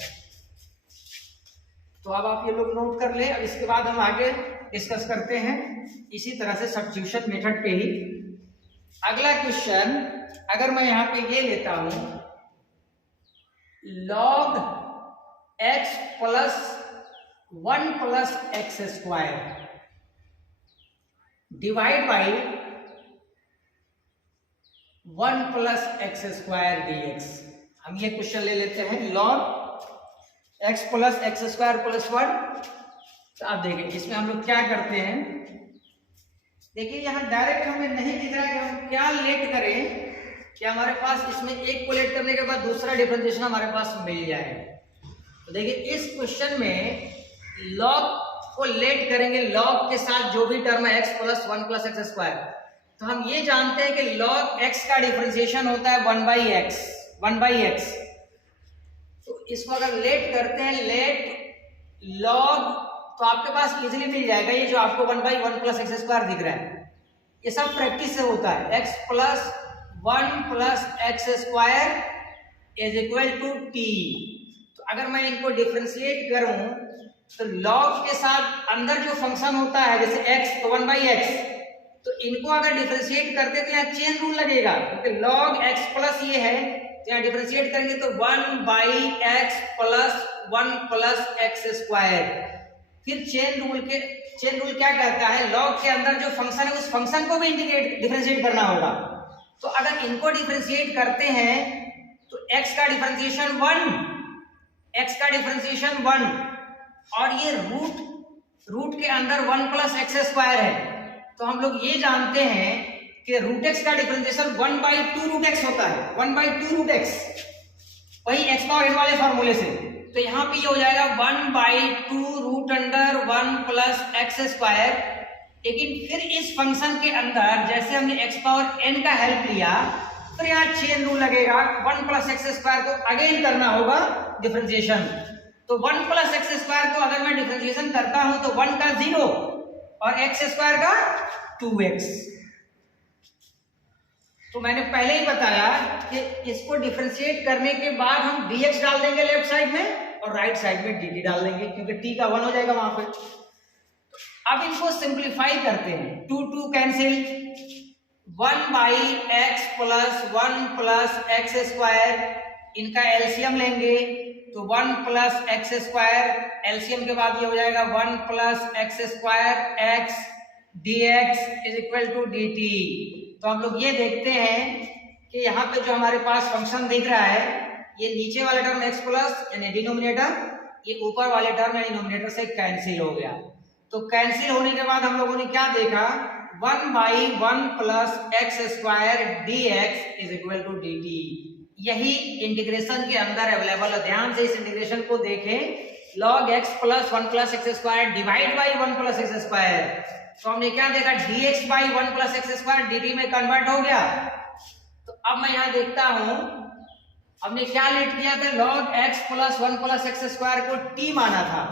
तो अब आप ये लोग नोट कर ले, अब इसके बाद हम आगे डिस्कस करते हैं इसी तरह से सब्स्टिट्यूशन मेथड पे ही। अगला क्वेश्चन अगर मैं यहाँ पे ये लेता हूं, log x plus 1 plus x square divide by 1 plus x square dx। हम ये क्वेश्चन ले लेते हैं, log x plus x square plus 1। तो आप देखिए इसमें हम लोग क्या करते हैं, देखिए यहाँ डायरेक्ट हमें नहीं दिख रहा कि हम क्या लेट करें कि हमारे पास इसमें एक को लेट करने के बाद दूसरा डिफरेंशिएशन हमारे पास मिल जाए। तो देखिए इस क्वेश्चन में log को लेट करेंगे, log के साथ जो भी टर्म है x plus 1 plus x square. तो हम ये जानते हैं कि log x का डिफरेंशिएशन होता है 1 बाई x। तो इसको अगर लेट करते हैं, लेट log, तो आपके पास इजीली मिल जाएगा ये जो आपको 1 बाई 1 प्लस एक्स स्क्वायर दिख रहा है, ये सब प्रैक्टिस से होता है। x plus 1 plus x square is equal to t। तो अगर मैं इनको डिफरेंशिएट करूं तो log के साथ अंदर जो फंक्शन होता है जैसे x तो 1 बाई x, तो इनको अगर डिफरेंशिएट करते तो यहाँ चेन रूल लगेगा, क्योंकि log x प्लस ये है, तो यहाँ डिफरेंशिएट करेंगे तो 1 by x plus 1 plus x square. फिर चेन रूल क्या कहता है, log के अंदर जो फंक्शन है उस फंक्शन को भी इंटीग्रेट डिफरेंशिएट करना होगा। तो अगर इनको डिफरेंशिएट करते हैं तो x का डिफरेंशिएशन 1 और ये रूट के अंदर 1 प्लस एक्स स्क्वायर है। तो हम लोग ये जानते हैं कि रूट x का डिफरेंशिएशन 1 बाई 2 रूट x होता है, 1 बाई 2 रूट x, वही x पावर n वाले फॉर्मूले से। तो यहाँ पे ये हो जाएगा 1 by 2 root under 1 plus x square. लेकिन फिर इस फंक्शन के अंदर जैसे हमने x पावर n का हेल्प लिया, तो यहाँ चेन रूल लगेगा, 1 प्लस एक्स स्क्वायर को अगेन करना होगा डिफरेंशिएशन। तो 1 प्लस एक्स स्क्वायर को अगर मैं डिफरेंशिएशन करता हूं तो 1 का 0 और एक्स स्क्वायर का 2x। तो मैंने पहले ही बताया कि इसको डिफरेंशिएट करने के बाद हम dx डाल देंगे लेफ्ट साइड में और राइट साइड में dt डाल देंगे, क्योंकि t का 1 हो जाएगा वहां पे। अब इनको सिंप्लीफाई करते हैं, 2 cancel, 1 by x plus 1 plus x square, इनका एलसीएम लेंगे तो 1 प्लस एक्स स्क्वायर, एलसीएम के बाद ये हो जाएगा 1 plus x square x dx is equal to dt। तो हम लोग ये देखते हैं कि यहाँ पे जो हमारे पास फंक्शन दिख रहा है, ये नीचे वाला टर्म x प्लस यानी डिनोमिनेटर, ये ऊपर वाले टर्म यानी डिनोमिनेटर से कैंसिल हो गया। तो कैंसिल होने के बाद हम लोगों ने क्या देखा, 1/1 plus x square d x is equal to d t. यही इंटीग्रेशन के अंदर अवेलेबल है। ध्यान से इस इंटीग्रेशन को देखें, log x plus 1 plus x square divide by 1 plus x square. तो हमने क्या देखा, dx by 1 plus x square dt में कन्वर्ट हो गया। तो अब मैं यहाँ देखता हूं, हमने क्या लेट किया था, log x plus 1 plus x square को t माना था,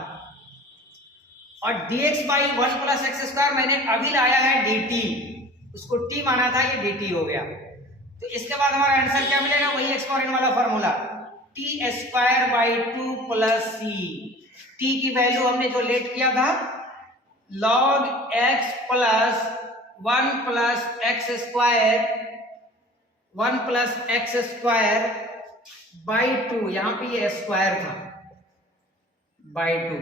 और dx by 1 plus x square मैंने अभी लाया है dt, उसको t माना था, ये dt हो गया। तो इसके बाद हमारा आंसर क्या मिलेगा, वही एक्सपोनेंट वाला formula, t square by 2 plus c. T की वैल्यू हमने जो लेट किया था, log x plus 1 plus x square 1 plus x square by 2, यहाँ पे ये स्क्वायर था, बाई 2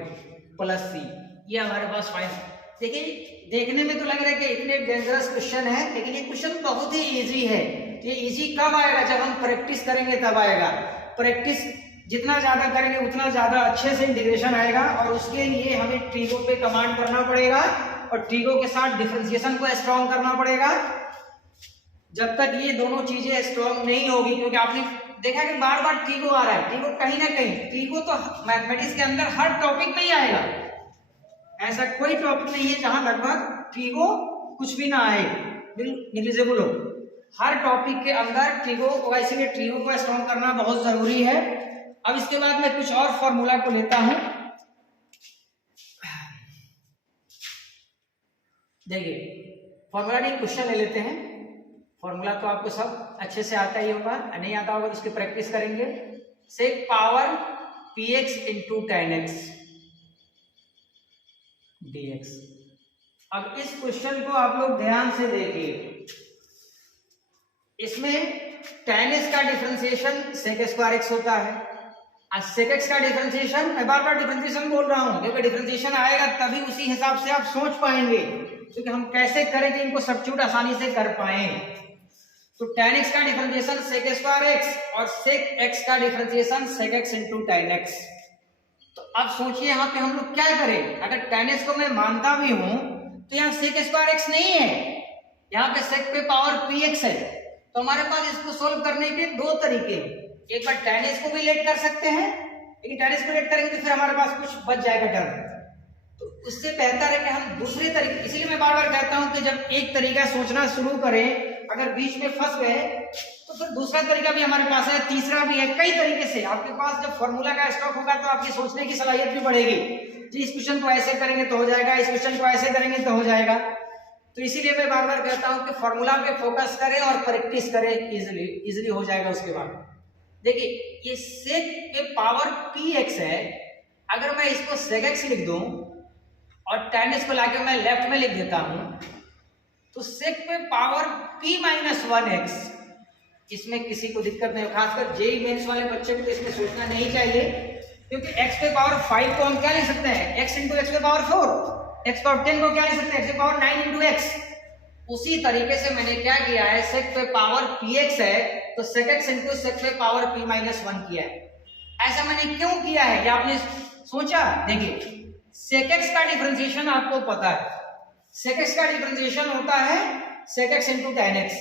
प्लस सी, ये हमारे पास फाइनल। देखिए देखने में तो लग रहा है कि इतने डेंजरस क्वेश्चन है, लेकिन ये क्वेश्चन बहुत ही इजी है। ये इजी कब आएगा, जब हम प्रैक्टिस करेंगे तब आएगा। प्रैक्टिस जितना ज्यादा करेंगे उतना ज्यादा अच्छे से इंटीग्रेशन आएगा, और उसके लिए हमें ट्रिगो पे कमांड करना पड़ेगा, और ट्रिगो के साथ डिफरेंशिएशन को स्ट्रॉन्ग करना पड़ेगा। जब तक ये दोनों चीजें स्ट्रॉन्ग नहीं होगी, क्योंकि आपने देखा कि बार बार ट्रिगो आ रहा है, ट्रिगो कहीं ना कहीं, ट्रिगो तो मैथमेटिक्स के अंदर हर टॉपिक में ही आएगा, ऐसा कोई टॉपिक नहीं है जहां लगभग ट्रिगो कुछ भी ना आए, निग्लिजिबल हो। हर टॉपिक के अंदर ट्रिगो होगा, इसीलिए ट्रिगो को स्ट्रॉन्ग करना बहुत जरूरी है। अब इसके बाद मैं कुछ और फॉर्मूला को लेता हूं। देखिए फॉर्मूला नहीं, क्वेश्चन ले लेते हैं। फॉर्मूला तो आपको सब अच्छे से आता ही होगा, नहीं आता होगा तो उसकी प्रैक्टिस करेंगे। Sec power px into tan x dx। अब इस क्वेश्चन को आप लोग ध्यान से देखिए, इसमें tan x का डिफरेंशिएशन sec स्क्वायर x होता है, और sec x का डिफरेंशिएशन, मैं बार बार डिफरेंशिएशन बोल रहा हूं क्योंकि डिफरेंशिएशन आएगा तभी उसी हिसाब से आप सोच पाएंगे, क्योंकि हम कैसे करें कि इनको सब्स्टिट्यूट आसानी से कर पाए। तो tan x का डिफरेंशिएशन sec स्क्वायर x, और sec x का differentiation sec x into tan x। तो अब सोचिए यहाँ पे हम लोग क्या करें, अगर tan x को मैं मानता भी हूं तो यहाँ sec स्क्वायर x नहीं है, यहाँ पे sec पे पावर px है। तो हमारे पास इसको सोल्व करने के दो तरीके हैं, एक बार tan x को भी लेट कर सकते हैं, लेकिन tan x को लेट करेंगे तो फिर हमारे पास कुछ बच जाएगा टर्म। तो उससे बेहतर है कि हम दूसरे तरीके, इसलिए मैं बार बार कहता हूं कि जब एक तरीका सोचना शुरू करें, अगर बीच में फंस गए तो फिर दूसरा तरीका भी हमारे पास है, तीसरा भी है, कई तरीके से आपके पास जब फॉर्मूला का स्टॉक होगा तो आपकी सोचने की सलाहियत भी बढ़ेगी। जी इस क्वेश्चन को ऐसे करेंगे तो हो जाएगा, इस क्वेश्चन को ऐसे करेंगे तो हो जाएगा। तो इसीलिए मैं बार बार कहता हूं कि फॉर्मूला पे फोकस करें और प्रैक्टिस करें, इजीली हो जाएगा। उसके बाद देखिए ये sec पे पावर px है, अगर मैं इसको sec x लिख दूं और tan x को लाके मैं लेफ्ट में लिख देता हूं, तो sec पे पावर p माइनस 1x, इसमें किसी को दिक्कत नहीं, खासकर जेई मेंस वाले बच्चे को तो इसमें सोचना नहीं चाहिए, क्योंकि x पे पावर 5 को हम क्या लिख सकते हैं, x इंटू एक्स पे पावर 4, x पावर 10 को क्या लिख सकते हैं, x पे पावर 9 इंटू एक्स। उसी तरीके से मैंने क्या किया है, sec पे पावर px है तो sec x इंटू sec पे पावर p माइनस 1 किया है। ऐसा मैंने क्यों किया है, ये आपने सोचा? देखिए sec x का डिफरेंशिएशन आपको पता है, sec x का डिफरेंशिएशन होता है sec x into tan x।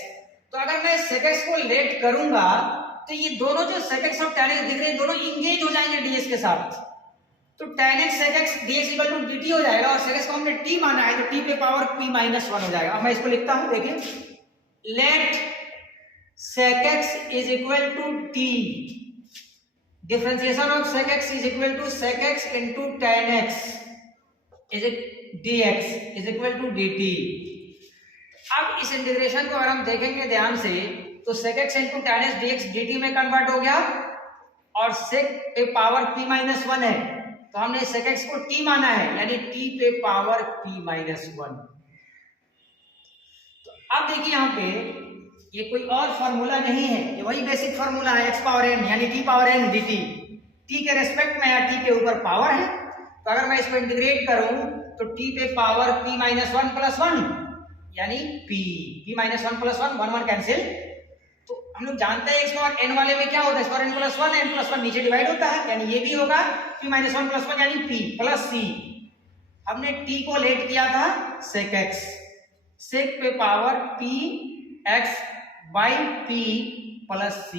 तो अगर मैं sec x को लेट करूंगा तो ये दोनों जो sec x और tan x दिख रहे हैं दोनों इंगेज हो जाएंगे ds के साथ, तो tan x sec x dx equal to dt हो जाएगा, और sec x को हमने t माना है तो t पे पावर p माइनस 1 हो जाएगा। अब मैं इसको लिखता हूं, देखिए let sec x is equal to t, differentiation of sec x is equal to sec x into tan x is dx is equal to dt। अब इस इंटीग्रेशन को अगर हम देखेंगे ध्यान से तो sec x into tan x dx dt में कन्वर्ट हो गया, और sec पे पावर p माइनस 1 है तो हमने sec x को t माना है, यानी t पे पावर p माइनस 1। तो अब देखिए यहाँ पे ये कोई और फॉर्मूला नहीं है, ये वही बेसिक फॉर्मूला है, x पावर n यानी t power n dt, t के रेस्पेक्ट में या t के ऊपर पावर है। तो अगर मैं इसको इंटीग्रेट करूं तो t पे पावर p माइनस 1 प्लस 1, यानी p माइनस 1 प्लस 1 1 1 कैंसिल। तो हम लोग जानते हैं एक्स पावर n वाले में क्या होता है, एक्स पावर n प्लस 1 नीचे डिवाइड होता है, यानी ये भी होगा p माइनस 1 प्लस 1 यानी p प्लस c। हमने t को लेट किया था sec x, sec पे power p x by p plus c।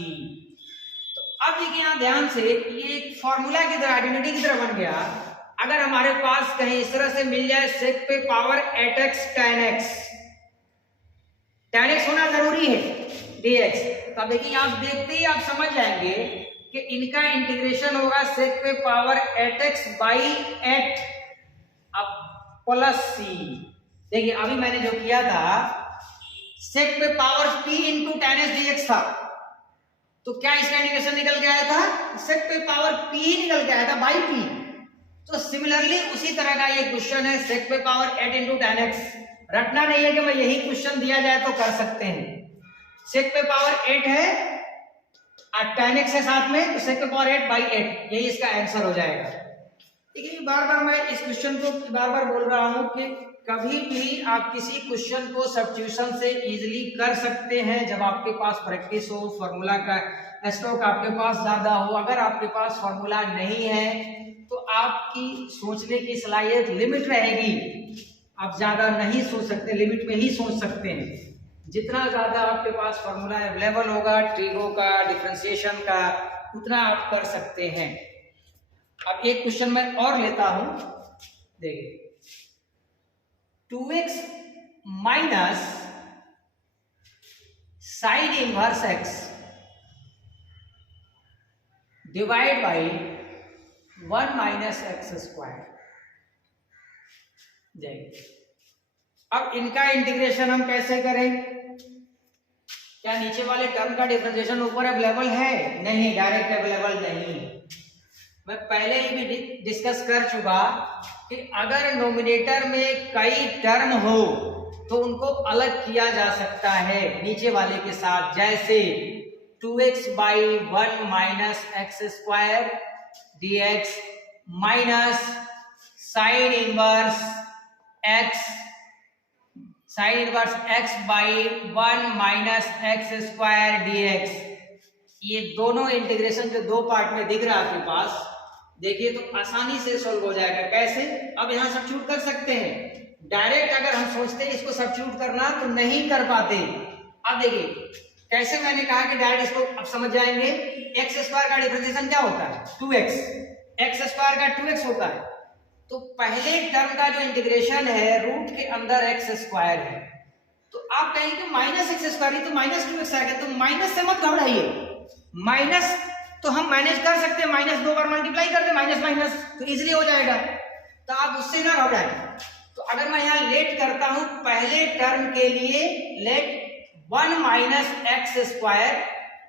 तो अब देखिए यहाँ ध्यान से, ये एक फॉर्मूला की तरह, आइडेंटिटी की तरह बन गया। अगर हमारे पास कहीं इस तरह से मिल जाए sec पे पावर 8x tan x होना जरूरी है dx, तब देखिए आप देखते ही आप समझ जाएंगे कि इनका इंटीग्रेशन होगा sec पे पावर 8x बाई 8 अब प्लस c। देखिए अभी मैंने जो किया था sec पे power p into tan x dx था, तो क्या इसका इंटीग्रेशन निकल के आया था, sec पे पावर p निकल के आया था बाई p। तो सिमिलरली उसी तरह का ये क्वेश्चन है sec पे पावर 8 इंटू tan x। रटना नहीं है कि मैं यही क्वेश्चन दिया जाए तो कर सकते हैं। sec पे पावर 8 है और tan x है साथ में, तो sec पे पावर 8 बाई 8 यही इसका आंसर हो जाएगा। देखिए बार बार मैं इस क्वेश्चन को बार बार बोल रहा हूं कि कभी भी आप किसी क्वेश्चन को सब्स्टिट्यूशन से इजीली कर सकते हैं जब आपके पास प्रैक्टिस हो, फॉर्मूला का स्टॉक आपके पास ज्यादा हो। अगर आपके पास फॉर्मूला नहीं है तो आपकी सोचने की सलाहियत लिमिट रहेगी, आप ज्यादा नहीं सोच सकते, लिमिट में ही सोच सकते हैं। जितना ज्यादा आपके पास फॉर्मूला अवेलेबल होगा ट्रिगो का, डिफरेंशिएशन का, उतना आप कर सकते हैं। अब एक क्वेश्चन मैं और लेता हूं, देखिए 2x minus sign inverse x divide by 1 minus x square. अब इनका इंटीग्रेशन हम कैसे करें? क्या नीचे वाले टर्म का डिफरेंशिएशन ऊपर अवेलेबल है? नहीं, डायरेक्ट अवेलेबल नहीं। मैं पहले ही भी डिस्कस कर चुका कि अगर नोमिनेटर में कई टर्म हो तो उनको अलग किया जा सकता है नीचे वाले के साथ, जैसे 2x by 1 minus x square dx minus sign inverse x by 1 minus x square dx। ये दोनों इंटीग्रेशन जो दो पार्ट में दिख रहा है आपके पास, देखिए तो आसानी से सॉल्व हो जाएगा। कैसे? अब यहां सब्स्टिट्यूट कर सकते हैं। डायरेक्ट अगर हम सोचते हैं इसको सब्स्टिट्यूट करना तो नहीं कर पाते। अब देखिए कैसे, मैंने कहा कि डायरेक्ट इसको अब समझ जाएंगे। एक्स स्क्वायर का डिफरेंशिएशन क्या होता है? 2x, एक्स स्क्वायर का 2x होता है। तो पहले टर्म का जो इंटीग्रेशन है रूट के अंदर एक्स स्क्वायर है, तो आप कहेंगे माइनस एक्स स्क्वायर, तो माइनस 2x आ गया। तो माइनस से मत घबराइए, माइनस तो हम मैनेज कर सकते हैं, माइनस 2 बार मल्टीप्लाई कर दे, माइनस माइनस तो इजीली हो जाएगा, तो आप उससे ना घबराएं। तो अगर मैं यहाँ लेट करता हूं पहले टर्म के लिए, लेट 1 माइनस एक्स स्क्वायर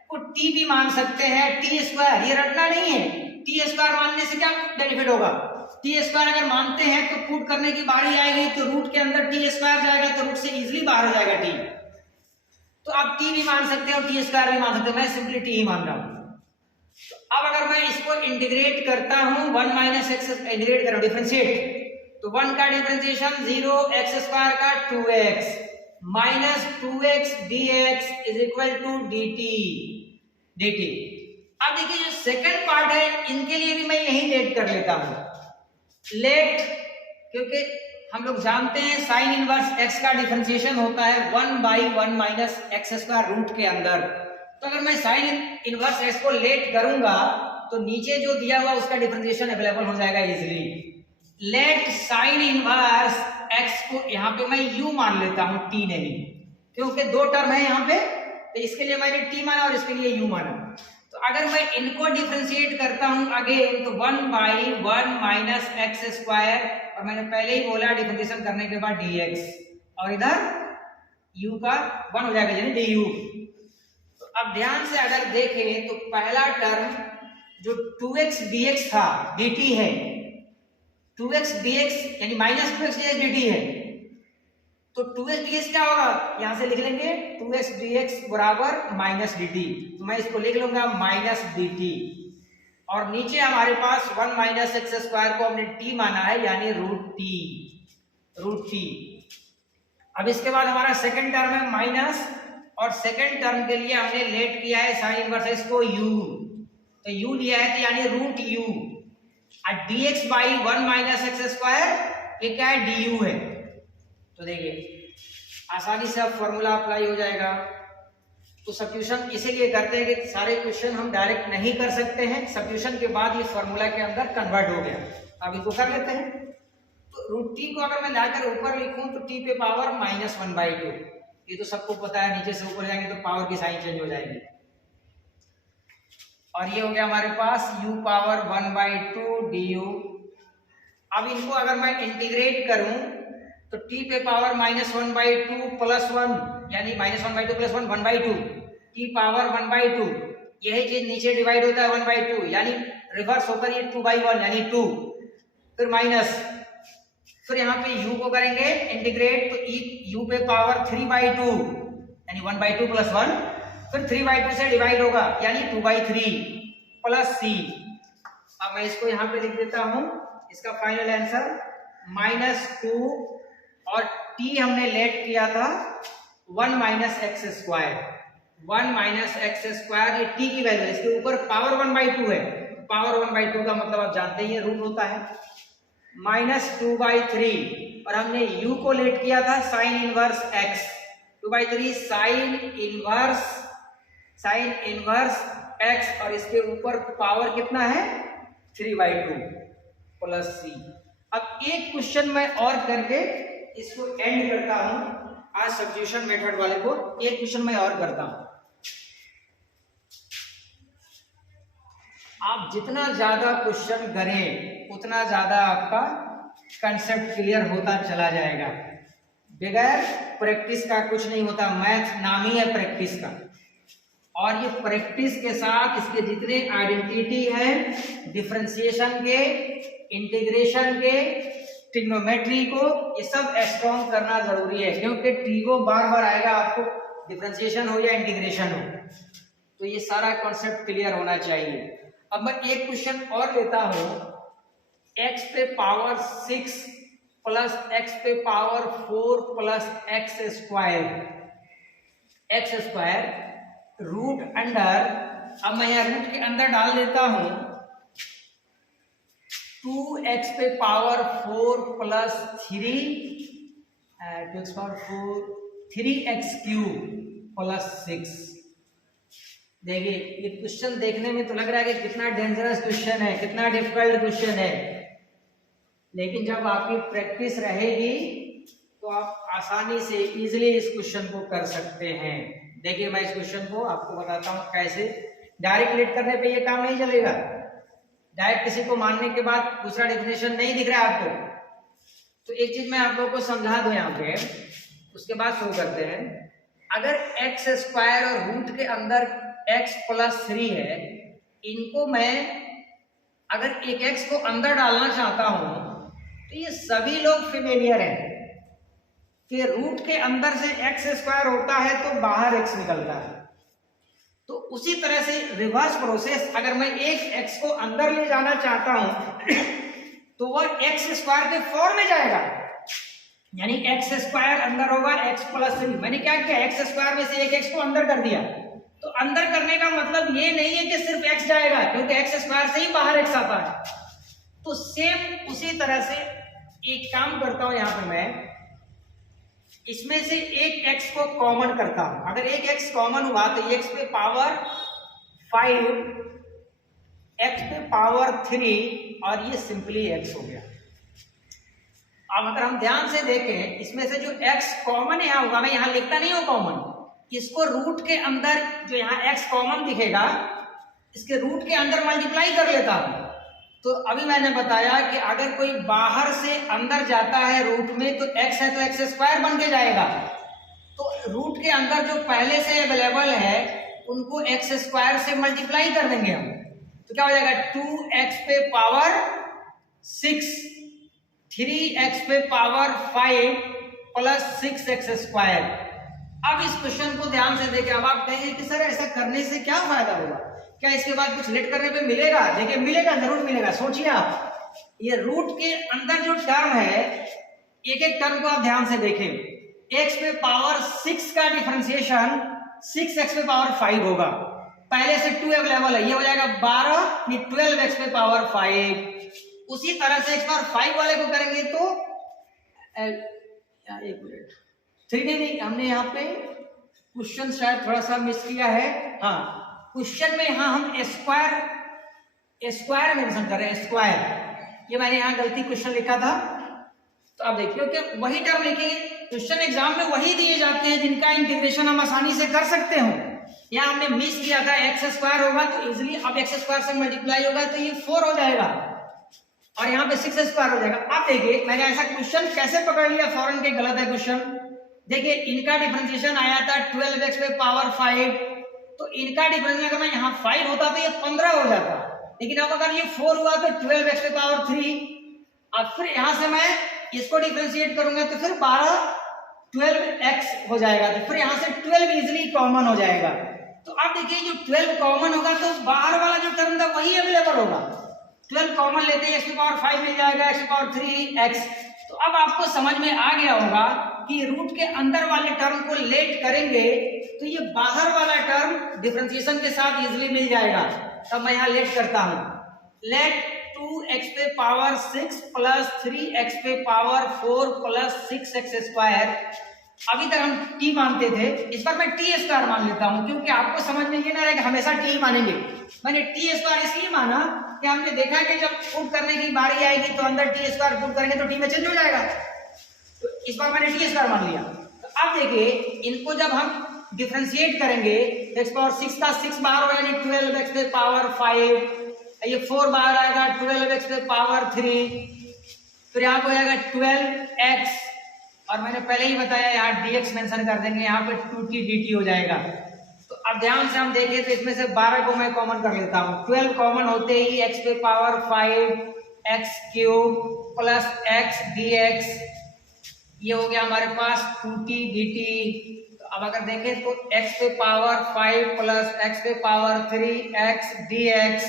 को t भी मान सकते हैं, टी स्क्वायर, ये रटना नहीं है। टी स्क्वायर मानने से क्या बेनिफिट होगा? टी स्क्वायर अगर मानते हैं तो पुट करने की बारी आएगी तो रूट के अंदर टी स्क्वायर जाएगा, तो रूट से इजीली बाहर हो जाएगा टी। तो आप टी भी मान सकते हो, टी स्क्वायर भी मान सकते हो, मैं सिंपली टी ही मान रहा हूं। तो अब अगर मैं इसको इंटीग्रेट करता हूं, 1 माइनस एक्स इंटीग्रेट कर रहा हूं, डिफरेंशिएट, तो 1 का डिफरेंशिएशन 0, एक्स स्क्वायर का 2x minus 2x dx is equal to dt। अब देखिए जो सेकंड पार्ट है इनके लिए भी मैं यही लेट कर लेता हूं। लेट, क्योंकि हम लोग जानते हैं साइन इनवर्स x का डिफरेंशिएशन होता है 1 by 1 minus x square root के अंदर। तो अगर मैं साइन इनवर्स x को लेट करूंगा तो नीचे जो दिया हुआ उसका डिफरेंशिएशन अवेलेबल हो जाएगा easily. Late sign inverse x को यहाँ पे मैं u मान लेता हूं, t नहीं, क्योंकि दो टर्म है यहाँ पे, तो इसके लिए मैंने t माना और इसके लिए u माना। तो अगर मैं इनको डिफरेंशिएट करता हूं अगेन, तो 1 बाई 1 माइनस एक्स स्क्वायर, और मैंने पहले ही बोला डिफरेंशिएशन करने के बाद dx, और इधर u का 1 हो जाएगा यानी du। तो अब ध्यान से अगर देखें तो पहला टर्म जो 2x dx था dt है, 2x dx यानी माइनस 2x dx dt है, तो 2x dx क्या होगा? यहां से लिख लेंगे 2x dx बराबर माइनस dt, तो मैं इसको लिख लूंगा माइनस dt, और नीचे हमारे पास 1 माइनस एक्स स्क्वायर को हमने t माना है यानी रूट t। अब इसके बाद हमारा सेकंड टर्म है माइनस, और सेकंड टर्म के लिए हमने लेट किया है साइन इनवर्स इसको u, तो u लिया है तो यानी रूट u, और dx by 1 minus x square ये क्या है du है। तो देखिए आसानी से अब फॉर्मूला अप्लाई हो जाएगा। तो सब्स्टिट्यूशन इसीलिए करते हैं कि सारे क्वेश्चन हम डायरेक्ट नहीं कर सकते हैं, सब्स्टिट्यूशन के बाद ये फॉर्मूला के अंदर कन्वर्ट हो गया। अब इसको कर लेते हैं। तो रूट टी को अगर मैं लाकर ऊपर लिखूं तो टी पे पावर -1/2, ये तो सबको पता है, नीचे से ऊपर जाएंगे तो पावर की साइन चेंज हो जाएगी। और ये हो गया हमारे पास u पावर 1/2 du। अब इनको अगर मैं इंटीग्रेट करूं तो t पे पावर -1/2 + 1 यानी -1/2 + 1 1/2, t पावर 1/2, यही चीज नीचे डिवाइड होता है 1/2 यानी रिवर्स होकर ये 2/1 यानी 2, फिर माइनस, फिर यहाँ पे u को करेंगे इंटीग्रेट तो u पे पावर 3/2 यानी 1/2 + 1, फिर 3/2 से डिवाइड होगा यानी 2/3 प्लस c। अब मैं इसको यहाँ पे लिख देता हूँ, इसका फाइनल आंसर -2 और t हमने लेट किया था 1 minus x square, 1 minus x square ये t की वैल्यू है, इसके ऊपर पावर 1/2 है, पावर 1/2 का मतलब आप जानते ही रूट होता है, -2/3 और हमने u को लेट किया था sign inverse x, 2/3 sign inverse x और इसके ऊपर पावर कितना है 3/2 प्लस c। अब एक क्वेश्चन मैं और करके इसको एंड करता हूं, आज सब्स्टिट्यूशन मेथड वाले को एक क्वेश्चन मैं और करता हूं। आप जितना ज्यादा क्वेश्चन करें उतना ज्यादा आपका कंसेप्ट क्लियर होता चला जाएगा। बगैर प्रैक्टिस का कुछ नहीं होता, मैथ नाम ही है प्रैक्टिस का, और ये प्रैक्टिस के साथ इसके जितने आइडेंटिटी हैं डिफरेंशिएशन के, इंटीग्रेशन के, ट्रिग्नोमेट्री को, ये सब स्ट्रॉन्ग करना जरूरी है, क्योंकि ट्रिगो बार बार आएगा आपको, डिफरेंशिएशन हो या इंटीग्रेशन हो, तो ये सारा कॉन्सेप्ट क्लियर होना चाहिए। अब मैं एक क्वेश्चन और लेता हूं, x पे पावर 6 प्लस x पे power 4 plus x square root under, अब मैं यहाँ रूट के अंदर डाल देता हूं 2x पे पावर 4 प्लस 3x³ प्लस 6। देखिए ये क्वेश्चन देखने में तो लग रहा है कि कितना डेंजरस क्वेश्चन है, कितना डिफिकल्ट क्वेश्चन है, लेकिन जब आपकी प्रैक्टिस रहेगी तो आप आसानी से इजीली इस क्वेश्चन को कर सकते हैं। देखिए मैं इस क्वेश्चन को आपको बताता हूँ कैसे। डायरेक्ट लेट करने पे ये काम नहीं चलेगा, डायरेक्ट किसी को मानने के बाद दूसरा डेफिनेशन नहीं दिख रहा है आपको, तो एक चीज मैं आप लोगों को समझा दूं यहाँ पे, उसके बाद शुरू करते हैं। अगर एक्स स्क्वायर और रूट के अंदर x प्लस 3 है, इनको मैं अगर एक x को अंदर डालना चाहता हूं तो ये सभी लोग फेमिलियर हैं कि रूट के अंदर से x स्क्वायर होता है तो बाहर x निकलता है, तो उसी तरह से रिवर्स प्रोसेस अगर मैं एक x को अंदर ले जाना चाहता हूं तो वह x स्क्वायर के फॉर्म में जाएगा, यानी x स्क्वायर अंदर होगा x प्लस 3। मैंने क्या किया, x स्क्वायर में से एक x को अंदर कर दिया, तो अंदर करने का मतलब ये नहीं है कि सिर्फ x जाएगा, क्योंकि x स्क्वायर से ही बाहर x आता है। तो सेम उसी तरह से एक काम करता हूं, यहां पे मैं इसमें से एक x को कॉमन करता हूं। अगर एक x कॉमन हुआ तो x पे पावर 5, x पे पावर 3 और ये सिंपली x हो गया। अब अगर हम ध्यान से देखें इसमें से जो x कॉमन यहाँ होगा, मैं यहाँ लिखता नहीं हूं कॉमन, इसको रूट के अंदर जो यहाँ x कॉमन दिखेगा इसके रूट के अंदर मल्टीप्लाई कर लेता हूं। तो अभी मैंने बताया कि अगर कोई बाहर से अंदर जाता है रूट में तो x है तो x स्क्वायर बन के जाएगा, तो रूट के अंदर जो पहले से अवेलेबल है उनको x स्क्वायर से मल्टीप्लाई कर देंगे हम, तो क्या हो जाएगा 2x पे पावर 6, 3x पे पावर 5 प्लस 6x स्क्वायर। अब इस क्वेश्चन को ध्यान से देखें। अब आप कहेंगे कि सर ऐसा करने से क्या फायदा होगा, क्या इसके बाद कुछ लेट करने पे मिलेगा? देखिए मिलेगा, जरूर मिलेगा। सोचिए आप ये रूट के अंदर जो टर्म है, एक एक टर्म को आप ध्यान से देखें। x पे पावर 6 का डिफरेंशिएशन 6x पे पावर 5 होगा। पहले से 2 अवेलेबल है, ये हो जाएगा 12 नहीं 12x पे पावर 5। उसी तरह से x पावर 5 वाले को करेंगे तो एक मिनट 3 नहीं, हमने यहाँ पे क्वेश्चन शायद थोड़ा सा मिस किया है। हाँ, क्वेश्चन में यहाँ हम स्क्वायर मेंशन कर रहे हैं, स्क्वायर, ये मैंने यहाँ गलती क्वेश्चन लिखा था। तो आप देखिए कि वही टर्म लिखेंगे, क्वेश्चन एग्जाम में वही दिए जाते हैं जिनका इंटीग्रेशन हम आसानी से कर सकते हो। यहाँ हमने मिस किया था एक्स स्क्वायर होगा तो इजिली अब एक्स स्क्वायर से मल्टीप्लाई होगा तो ये 4 हो जाएगा और यहाँ पे 6 स्क्वायर हो जाएगा। आप देखिए मैंने ऐसा क्वेश्चन कैसे पकड़ लिया फौरन के, गलत है क्वेश्चन। देखिए इनका डिफरेंशिएशन आया था 12x पे पावर 5, तो इनका डिफरेंशिएशन अगर मैं यहाँ 5 होता तो ये 15 हो जाता, लेकिन अब अगर ये 4 हुआ तो 12x पे पावर 3। अब फिर यहाँ से मैं इसको डिफरेंशिएट करूंगा तो फिर 12x हो जाएगा, तो फिर यहाँ से 12 इजिली कॉमन हो जाएगा। तो आप देखिए जो 12 कॉमन होगा तो बाहर वाला जो टर्म था वही अवेलेबल होगा। 12 कॉमन लेते हैं x की पावर 5 मिल जाएगा, x की पावर 3x। तो अब आपको समझ में आ गया होगा कि रूट के अंदर वाले टर्म को लेट करेंगे तो ये बाहर वाला टर्म डिफरेंशिएशन के साथ इजिली मिल जाएगा। तब मैं यहाँ लेट करता हूँ, लेट 2x पे पावर 6 प्लस 3x पे पावर 4 प्लस 6x स्क्वायर। अभी तक हम t मानते थे, इस बार मैं t स्क्वायर मान लेता हूं क्योंकि आपको समझ में ये ना रहे कि हमेशा t ही मानेंगे। मैंने t स्क्वायर इसलिए माना कि हमने देखा कि जब पुट करने की बारी आएगी तो अंदर t स्क्वायर पुट करेंगे तो t में चेंज हो जाएगा, तो इस बार मैंने t स्क्वायर मान लिया। तो अब देखिए इनको जब हम डिफरेंशिएट करेंगे x पावर 6 का 6 बाहर हो यानी 12x पे पावर 5, ये 4 बाहर आएगा 12x पे पावर 3, फिर यहाँ को जाएगा 12x और मैंने पहले ही बताया यहाँ dx मेंशन कर देंगे, यहाँ पे 2t dt हो जाएगा। तो अब ध्यान से हम देखें तो इसमें से 12 को मैं कॉमन कर लेता हूँ। 12 कॉमन होते ही x पे power 5 x cube plus x dx, ये हो गया हमारे पास 2t dt। तो अब अगर देखें तो x पे पावर 5 प्लस x पे पावर 3 x dx।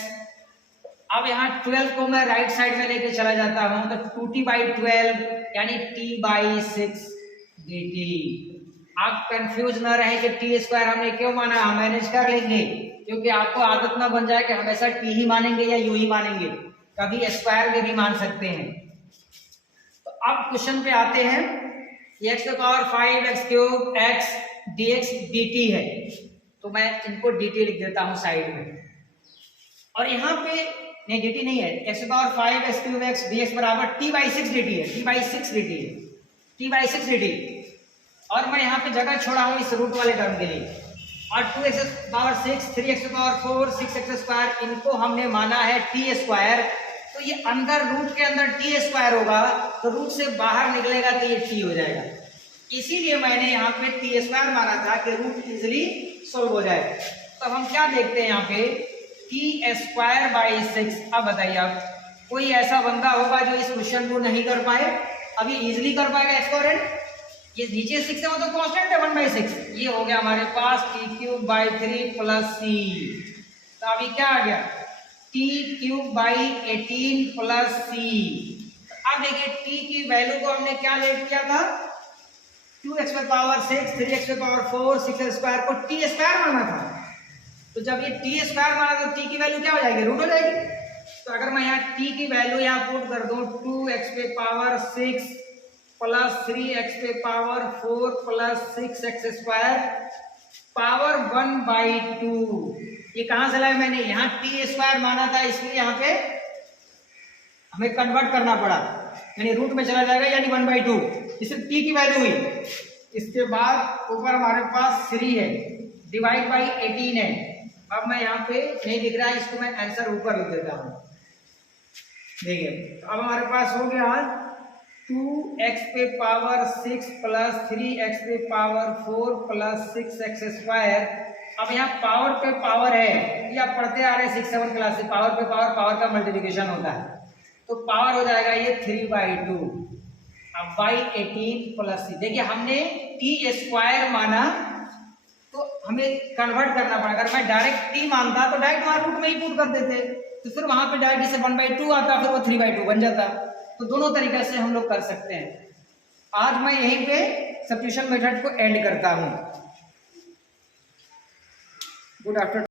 अब यहाँ 12 को मैं राइट साइड में लेके चला जाता हूं तो 2t/12 यानी t/6 dt। आप कंफ्यूज ना रहे कि टी स्क्वायर हमने क्यों माना, हम मैनेज कर लेंगे क्योंकि आपको आदत ना बन जाए कि हमेशा टी ही मानेंगे या यू ही मानेंगे, कभी स्क्वायर में भी मान सकते हैं। तो अब क्वेश्चन पे आते हैं, x पे power 5 x cube x dx dt है, तो मैं इनको dt लिख देता हूं साइड में। और यहाँ पे नहीं dt नहीं है, x power 5 x cube x dx बराबर t/6 dt है, t/6 dt है, t/6 dt। और मैं यहाँ पे जगह छोड़ा हूँ इस रूट वाले टर्म के लिए। और 2x power 6 3x power 4 6x square इनको हमने माना है t स्क्वायर, तो ये अंदर रूट के अंदर t स्क्वायर होगा तो रूट से बाहर निकलेगा तो ये t हो जाएगा। इसीलिए मैंने यहाँ पे t स्क्वायर माना था कि रूट इजिली सोल्व हो जाए। तो हम क्या देखते हैं यहाँ पे t स्क्वायर बाई 6। अब बताइए आप कोई ऐसा बंदा होगा जो इस क्वेश्चन को नहीं कर पाए, अभी इजिली कर पाएगा एक्सपोनेंट। ये नीचे 6 है वो तो कांस्टेंट है 1/6, ये हो गया हमारे पास t³ / 3 प्लस c। तो अभी क्या आ गया t³ / 18 प्लस c। अब देखिए t की वैल्यू को हमने क्या लेट किया था 2x पे पावर 6 3x पे पावर 4 6x स्क्वायर को t स्क्वायर माना था। तो जब ये t स्क्वायर माना तो t की वैल्यू क्या हो जाएगी, रूट हो जाएगी। तो अगर मैं यहाँ t की वैल्यू यहाँ पुट कर दूं 2x पे पावर 6 प्लस 3x पे power 4 plus 6x square power 1/2, ये कहाँ से लाया मैंने, यहाँ t स्क्वायर माना था इसलिए यहाँ पे हमें कन्वर्ट करना पड़ा, यानी रूट में चला जाएगा यानी 1/2, इससे t की वैल्यू हुई। इसके बाद ऊपर हमारे पास 3 है डिवाइड बाई 18 है। अब मैं यहाँ पे नहीं दिख रहा है, इसको मैं आंसर ऊपर लिख देता हूँ। देखिए अब हमारे पास हो गया 2x पे पावर 6 प्लस 3x पे पावर 4 प्लस 6x स्क्वायर। अब यहाँ पावर पे पावर है, ये आप पढ़ते आ रहे हैं 6-7 क्लास से, पावर पे पावर का मल्टीप्लिकेशन होता है, तो पावर हो जाएगा ये 3/2 अब बाई 18 प्लस c। देखिए हमने t स्क्वायर माना तो हमें कन्वर्ट करना पड़ा। अगर मैं डायरेक्ट t मानता तो डायरेक्ट वहां रूट में ही पुट कर देते, तो फिर वहां पे डायरेक्ट इसे 1/2 आता, फिर वो 3/2 बन जाता। तो दोनों तरीके से हम लोग कर सकते हैं। आज मैं यहीं पे सब्स्टिट्यूशन मेथड को एंड करता हूँ। Good afternoon.